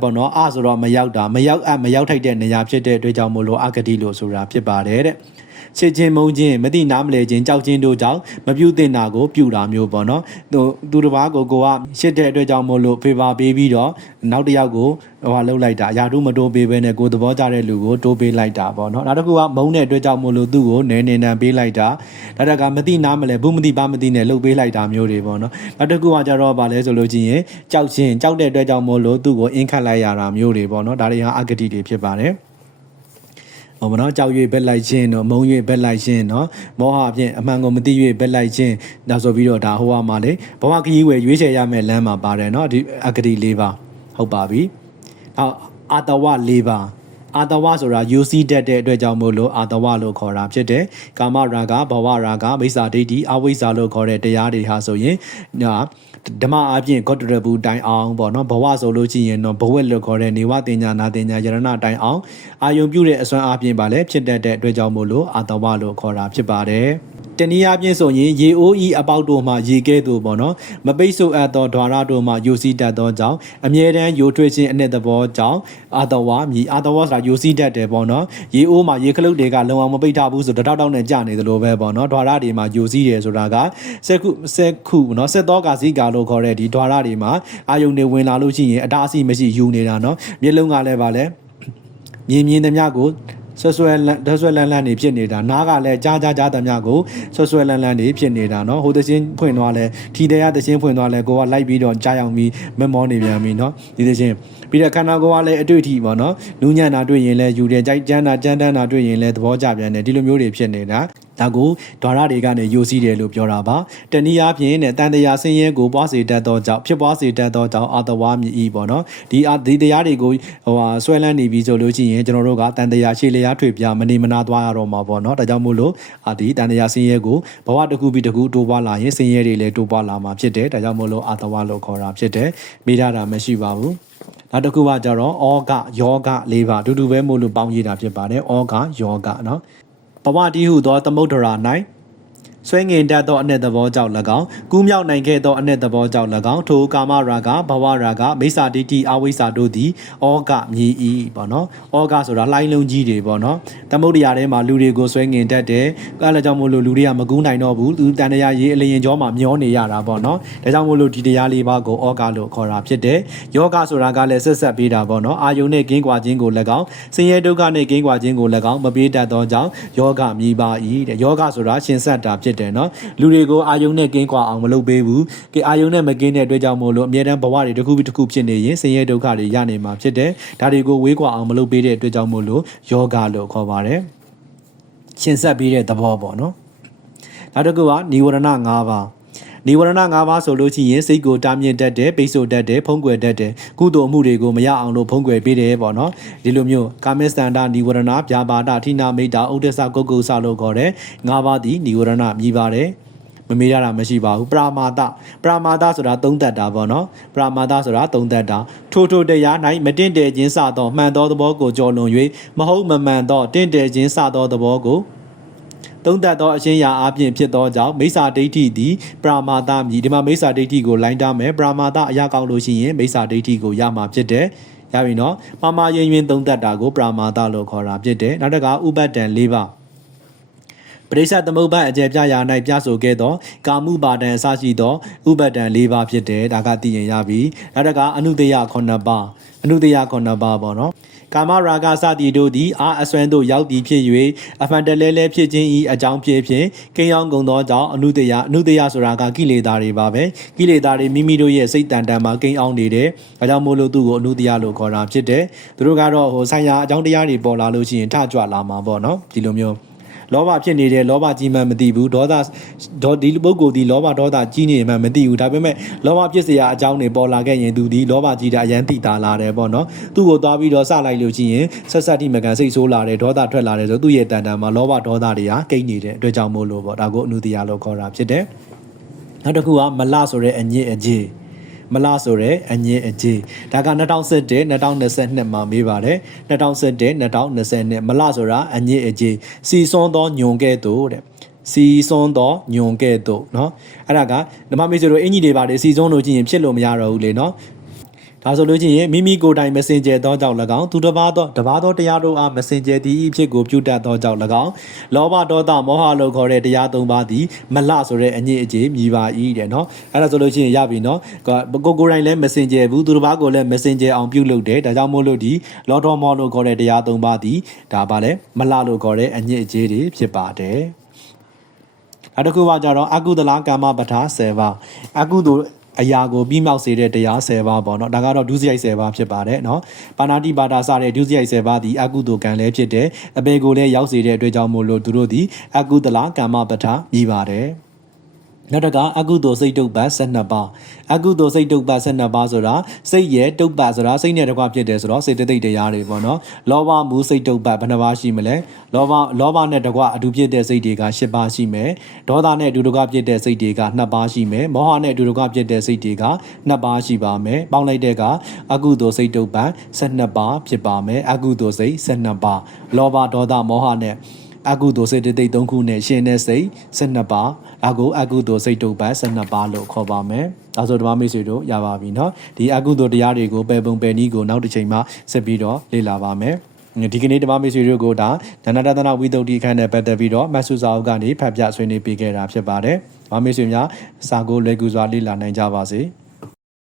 ပေါ့နော်အဆိုတော့မရောက်တာမရောက်ထိုက်တဲ့နေရာဖြစ်တဲ့အတွက်ကြောင့်မို့လို့အာဂတိလို့ဆိုတာဖြစ်ပါတယ်တဲ့ချစ်ချင်းမုန်းချင်းမသိနားမလဲခြင်းကြောက်ခြင်းတို့ကြောင့်မပြုသင့်တာကိုပြုတာမျိုးပေါ့နော်သူတစ်ပါးကိုကရှစ်တဲ့အတွက်ကြောင့်မို့လို့ဖေပါပေးပြီးတော့နောက်တစ်ယောက်ကိုလှုပ်လိုက်တာအရာတို့မတိုးပေးဘဲနဲ့ကိုသဘောကျတဲ့လူကိုတိုးပေးလိုက်တာပေါ့နော်နောက်တစ်ခုကမုန်းတဲ့အတွက်ကြောင့်မို့လို့သူ့ကိုနဲနံပေးလိုက်တာဒါတကမသိနားမလဲဘူးမသိပါမသိနဲ့လှုပ်ပေးလိုက်တာမျိုးတွေပေါ့နော်နောက်တစ်ခုကကြတော့ဗာလဲဆိုလို့ချင်းကြောက်တဲ့အတွက်ကြောင့်မို့လို့သူ့ကိုအင်းခတ်လိုက်ရတာမျိုးတွေပေါ့နော်ဒါတွေဟာအဂတိတွေဖြစ်ပါတယ်ဟောမနော်ကြောက်ရွေ့ဘက်လိုက်ခြင်းတော့မုံရွေ့ဘက်လိုက်ခြင်းနော်မောဟအပြင်အမှန်ကိုမသိရွေ့ဘက်လိုက်ခြင်းဒါဆိုပြီးတော့ဒါဟိုဟာမှာလေဘဝခရီးဝယ်ရွေးချယ်ရမယ့်လမ်းမှာပါတယ်နော်ဒီအဂတိ၄ပါးဟုတ်ပါပြီနောက်အာတဝ၄ပါးအာတဝဆိုတာယူစီတတ်တဲ့အတွက်ကြောင့်မို့လို့အာတဝလို့ခေါ်တာဖြစ်တယ်ကာမရာဂဘဝရာဂမိစ္ဆာဒိဋ္ဌိအဝိဇ္ဇာလို့ခေါ်တဲ့တရားတွေဟာဆိုရင်ဓမ္မအပြင်ဂေါတရဘူးတိုင်အောင်ပေါ့နော်ဘဝဆိုလို့ရှိရင်တော့ဘဝက်လို့ခေါ်တဲ့နေဝတင်ညာနာတင်ညာယရဏတိုင်အောင်အာယုံပြုတဲ့အစွမ်းအပြင်ပါလဲဖြစ်တတ်တဲ့အတွက်ကြောင့်မို့လို့အာတဝလို့ခေါ်တာဖြစ်ပါတယ်တနည်းအားဖြင့်ဆိုရင်ရေအိုးဤအပေါက်တို့မှာရေကဲ့သို့ပေါ့နော်မပိတ်ဆို့အပ်သောဓာရတို့မှာယိုစီးတတ်သောကြောင့်အမြဲတမ်းယိုထွေးခြင်းအနှစ်သဘောကြောင့်အာတဝမြည်အာတဝဆိုတာယိုစီးတတ်တယ်ပေါ့နော်ရေအိုးမှာရေခလုတ်တွေကလုံအောင်မပိတ်ထားဘူးဆိုတောက်နဲ့ကြာနေသလိုပဲပေါ့နော်ဓာရတွေမှာယိုစီးတယ်ဆိုတာကစက်ခုနော်စက်သောကာစီကာလို့ခေါ်တဲ့ဒီဓာရတွေမှာအာယုန်တွေဝင်လာလို့ရှိရင်အတားအဆီးမရှိယူနေတာနော်မျက်လုံးကလည်းပါလဲမြင်သမျှကိုဆွဲလန်းနေဖြစ်နေတာနားကလည်းကြားသမျှကိုဆွဲလန်းနေဖြစ်နေတာเนาะဟိုတချင်းဖွင့်သွားလဲထီတဲ့တချင်းဖွင့်သွားလဲကိုကလိုက်ပြီးတော့ကြားအောင်ပြီးမမောနေပြန်ပြီเนาะဒီတချင်းပြီးတော့ခန္ဓာကိုယ်ကလည်းအတွေ့အထိပေါ့เนาะနူးညံ့တာတွေ့ရင်လည်းယူတယ်ကြိုက်ကြမ်းတာတွေ့ရင်လည်းသဘောကျပြန်တယ်ဒီလိုမျိုးတွေဖြစ်နေတာဒါကိုဓာရတွေကနေယိုစီးတယ်လို့ပြောတာပါတနည်းအားဖြင့်နဲ့တန်တရားဆင်းရဲကိုပွားစေတတ်သောကြောင့်ဖြစ်ပွားစေတတ်သောကြောင့်အာတဝါမြည်ဤပေါ့နော်ဒီတရားတွေကိုဆွဲလန်းနေပြီဆိုလို့ရှိရင်ကျွန်တော်တို့ကတန်တရားရှေ့လျားထွေပြမနေမနာသွားရတော့မှာပေါ့နော်ဒါကြောင့်မို့လို့ဒီတန်တရားဆင်းရဲကိုဘဝတစ်ခုပြီးတစ်ခုတိုးပွားလာရင်ဆင်းရဲတွေလည်းတိုးပွားလာမှာဖြစ်တယ်ဒါကြောင့်မို့လို့အာတဝါလို့ခေါ်တာဖြစ်တယ်မိထားတာမရှိပါဘူးနောက်တစ်ခုကကြတော့ဩဃယောဂ၄ပါးအတူတူပဲမို့လို့ပေါင်းရေးတာဖြစ်ပါတယ်ဩဃယောဂနော်ဘဝတည်ဟုသောသမုဒ္ဒရာ၌ဆွဲငင်တတ်သောအနှစ်သဘောကြောင့်၎င်းကူးမြောက်နိုင်ခဲ့သောအနှစ်သဘောကြောင့်၎င်းထိုကာမရာဂဘဝရာဂမိစ္ဆာဒိဋ္ဌိအဝိဇ္ဇာတို့သည်ဩဃမြည်ဤပေါ့နော်ဩဃဆိုတာလှိုင်းလုံးကြီးတွေပေါ့နော်သမုဒ္ဒရာထဲမှာလူတွေကိုဆွဲငင်တတ်တယ်အဲဒါကြောင့်မို့လို့လူတွေကမကူးနိုင်တော့ဘူးသူတန်တရားရေးအလျင်ကျောမှာမျောနေရတာပေါ့နော်ဒါကြောင့်မို့လို့ဒီတရားလေးပါးကိုဩဃလို့ခေါ်တာဖြစ်တယ်ယောဂဆိုတာကလည်းဆက်ပေးတာပေါ့နော်အာယုန်နဲ့ကင်းကွာခြင်းကို၎င်းဆင်းရဲဒုက္ခနဲ့ကင်းကွာခြင်းကို၎င်းမပေးတတ်သောကြောင့်ယောဂမြည်ပါ၏တဲ့ယောဂဆိုတာရှင်ဆက်တာဖြစ်တယ်နော်လူတွေကိုအာယုံနဲ့ကင်းကွာအောင်မလုပ်ပေးဘူးကဲအာယုံနဲ့မကင်းတဲ့အတွက်ကြောင့်မို့လို့အမြဲတမ်းဘဝတွေတစ်ခုပြီးတစ်ခုဖြစ်နေရင်ဆင်းရဲဒုက္ခတွေရနေမှာဖြစ်တယ်ဒါတွေကိုဝေးကွာအောင်မလုပ်ပေးတဲ့အတွက်ကြောင့်မို့လို့ယောဂလို့ခေါ်ပါတယ်ရှင်ဆက်ပေးတဲ့သဘောပေါ့နော်နောက်တစ်ခုကនិဝရဏ၅ပါးនិဝရဏ၅ပါးဆိုလို့ရှိရင်စိတ်ကိုတားမြစ်တတ်တယ်ပိတ်ဆို့တတ်တယ်ဖုံးကွယ်တတ်တယ်ကုသိုလ်အမှုတွေကိုမရအောင်လို့ဖုံးကွယ်ပေးတယ်ပေါ့နော်ဒီလိုမျိုးကာမစ္စတန္ဒនិဝရဏဗျာပါဒဌိနာမိတ်တာဥဒ္ဒစကုတ်ကုစလို့ခေါ်တဲ့၅ပါးသည်និဝရဏမြည်ပါတယ်မမေးရတာမရှိပါဘူးပရာမာတဆိုတာသုံးသက်တာပေါ့နော်ပရာမာတဆိုတာသုံးသက်တာထိုတရား၌မတင့်တယ်ခြင်းစသောမှန်သောသဘောကိုကြော်လွန်၍မဟုတ်မမှန်သောတင့်တယ်ခြင်းစသောသဘောကိုသုံးသက်သောအချင်းရာအပြင်ဖြစ်သောကြောင့်မိစ္ဆာဒိဋ္ဌိသည်ပရာမာတမြည်ဒီမှာမိစ္ဆာဒိဋ္ဌိကိုလိုင်းတာမယ်ပရာမာတအရာကောင်းလို့ရှိရင်မိစ္ဆာဒိဋ္ဌိကိုရမှာဖြစ်တယ်ရပြီနော်မှားရင်သုံးသက်တာကိုပရာမာတလို့ခေါ်တာဖြစ်တယ်နောက်တစ်ခါဥပဒ္ဒံ၄ပါးပရိစ္ဆသမုပ္ပါအကျေပြရာ၌ပြဆိုခဲ့သောကာမှုပါဒံအစရှိသောဥပဒ္ဒံ၄ပါးဖြစ်တယ်ဒါကသိရင်ရပြီနောက်တစ်ခါအနုတ္တယ9ပါးပေါ့နော် ကာမရာဂစသည်တို့သည်အာအစွမ်းတို့ရောက်သည်ဖြစ်၍အမှန်တလဲလဲဖြစ်ခြင်းဤအကြောင်းဖြစ်ဖြင့်ကိန်းအောင်ကုန်သောကြောင့်အနုတယဆိုတာကကိလေသာတွေပါပဲကိလေသာတွေမိမိတို့ရဲ့စိတ်တန်တန်မှာကိန်းအောင်နေတယ်ဒါကြောင့်မို့လို့သူ့ကိုအနုတယလို့ခေါ်တာဖြစ်တယ်သူတို့ကတော့ဆိုင်ရာအကြောင်းတရားတွေပေါ်လာလို့ရှိရင်ထကြွလာမှာပေါ့နော်ဒီလိုမျိုးလောဘဖြစ်နေတယ်လောဘကြီးမှမသိဘူးဒီပုဂ္ဂိုလ်ဒီလောဘဒေါသကြီးနေမှမသိဘူးဒါပေမဲ့လောဘဖြစ်เสียအကြောင်းတွေပေါ်လာခဲ့ရင်သူဒီလောဘကြီးတာအရန်တိတာလာတယ်ပေါ့နော်သူ့ကိုသွားပြီးတော့စလိုက်လို့ရှိရင်ဆက်ဆက်တိမကန်စိတ်ဆိုးလာတယ်ဒေါသထွက်လာတယ်ဆိုသူ့ရဲ့တန်တန်မှာလောဘဒေါသတွေကကိန်းနေတဲ့အတွက်ကြောင့်မို့လို့ပေါ့ဒါကိုအနုတ္တိယလို့ခေါ်တာဖြစ်တယ်နောက်တစ်ခုကမလဆိုတဲ့အညစ်အကြေးမလားဆိုတဲ့အညစ်အကြေးဒါက2021 2022မှာမေးပါတယ်2021 2022မလားဆိုတာအညစ်အကြေးစီစွန်းသောညွန်ကဲ့သို့တဲ့စီစွန်းသောညွန်ကဲ့သို့เนาะအဲ့ဒါကဓမ္မမေဆိုတို့အင်ကြီးတွေပါတယ်စီစွန်းလို့ချင်းဖြစ်လို့မရတော့ဘူးလေเนาะဒါဆိုလို့ချင်းမိမိကိုယ်တိုင်မစင်ကြဲသောကြောင့်၎င်းသူတစ်ပါးသောတရားတို့အားမစင်ကြဲသည့်အဖြစ်ကိုပြုတတ်သောကြောင့်၎င်းလောဘဒေါသမောဟလို့ခေါ်တဲ့တရား၃ပါးသည်မလဆိုတဲ့အညစ်အကြေးမြည်ပါ၏တဲ့နော်အဲ့ဒါဆိုလို့ချင်းရပြီနော်ကိုယ်တိုင်လည်းမစင်ကြဲဘူးသူတစ်ပါးကိုလည်းမစင်ကြဲအောင်ပြုလုပ်တယ်ဒါကြောင့်မို့လို့ဒီလောတော်မောလို့ခေါ်တဲ့တရား၃ပါးသည်ဒါပါလဲမလလို့ခေါ်တဲ့အညစ်အကြေးတွေဖြစ်ပါတယ်နောက်တစ်ခုကကြတော့အကုသလကာမပဋ္ဌာ10ပါးအကုသိုလ်အရာကိုပြီးမြောက်စေတဲ့တရား10ပါးပေါ့နော်ဒါကတော့ဒုစရိုက်10ပါးဖြစ်ပါတယ်နော်ပါဏာတိပါဒစတဲ့ဒုစရိုက်10ပါးဒီအကုသိုလ်ကံလည်းဖြစ်တယ်အပေကိုလည်းရောက်စေတဲ့အတွက်ကြောင့်မို့လို့သူတို့ဒီအကုသလကာမပဋ္ဌာမြည်ပါတယ်နောက်တစ်ခါအကုသိုလ်စိတ်တုပ်ပတ်12ပါးအကုသိုလ်စိတ်တုပ်ပတ်12ပါးဆိုတာစိတ်ရဲ့တုပ်ပတ်ဆိုတာစိတ်နဲ့တကွဖြစ်တယ်ဆိုတော့စေတသိက်တရားတွေပေါ့နော်လောဘမူစိတ်တုပ်ပတ်ဘယ်နှပါးရှိမလဲလောဘနဲ့တကွအတူဖြစ်တဲ့စိတ်တွေက10ပါးရှိမယ်ဒေါသနဲ့အတူတကွဖြစ်တဲ့စိတ်တွေက2ပါးရှိမယ်မောဟနဲ့အတူတကွဖြစ်တဲ့စိတ်တွေက2ပါးရှိပါမယ်ပေါင်းလိုက်တဲ့ကအကုသိုလ်စိတ်တုပ်ပတ်12ပါးဖြစ်ပါမယ်အကုသိုလ်စိတ်12ပါးလောဘဒေါသမောဟနဲ့အကုသိုလ်စိတ်တိတ်3ခုနဲ့ရှင်တဲ့စိတ်12ပါးအကုသိုလ်စိတ်တုပ်ပတ်12ပါးလို့ခေါ်ပါမယ်ဒါဆိုဓမ္မမိတ်ဆွေတို့ရပါပြီเนาะဒီအကုသိုလ်တရားတွေကိုပယ်ပုံပယ်နည်းကိုနောက်တစ်ချိန်မှဆက်ပြီးတော့လေ့လာပါမယ်ဒီကနေ့ဓမ္မမိတ်ဆွေတို့ကိုဒါဒါနတသနာဝိသုဒ္ဓိအခန်းနဲ့ပတ်သက်ပြီးတော့မဆုစာအုပ်ကနေဖတ်ပြဆွေးနွေးပေးခဲ့တာဖြစ်ပါတယ်ဓမ္မမိတ်ဆွေများစာကိုလွယ်ကူစွာလေ့လာနိုင်ကြပါစေ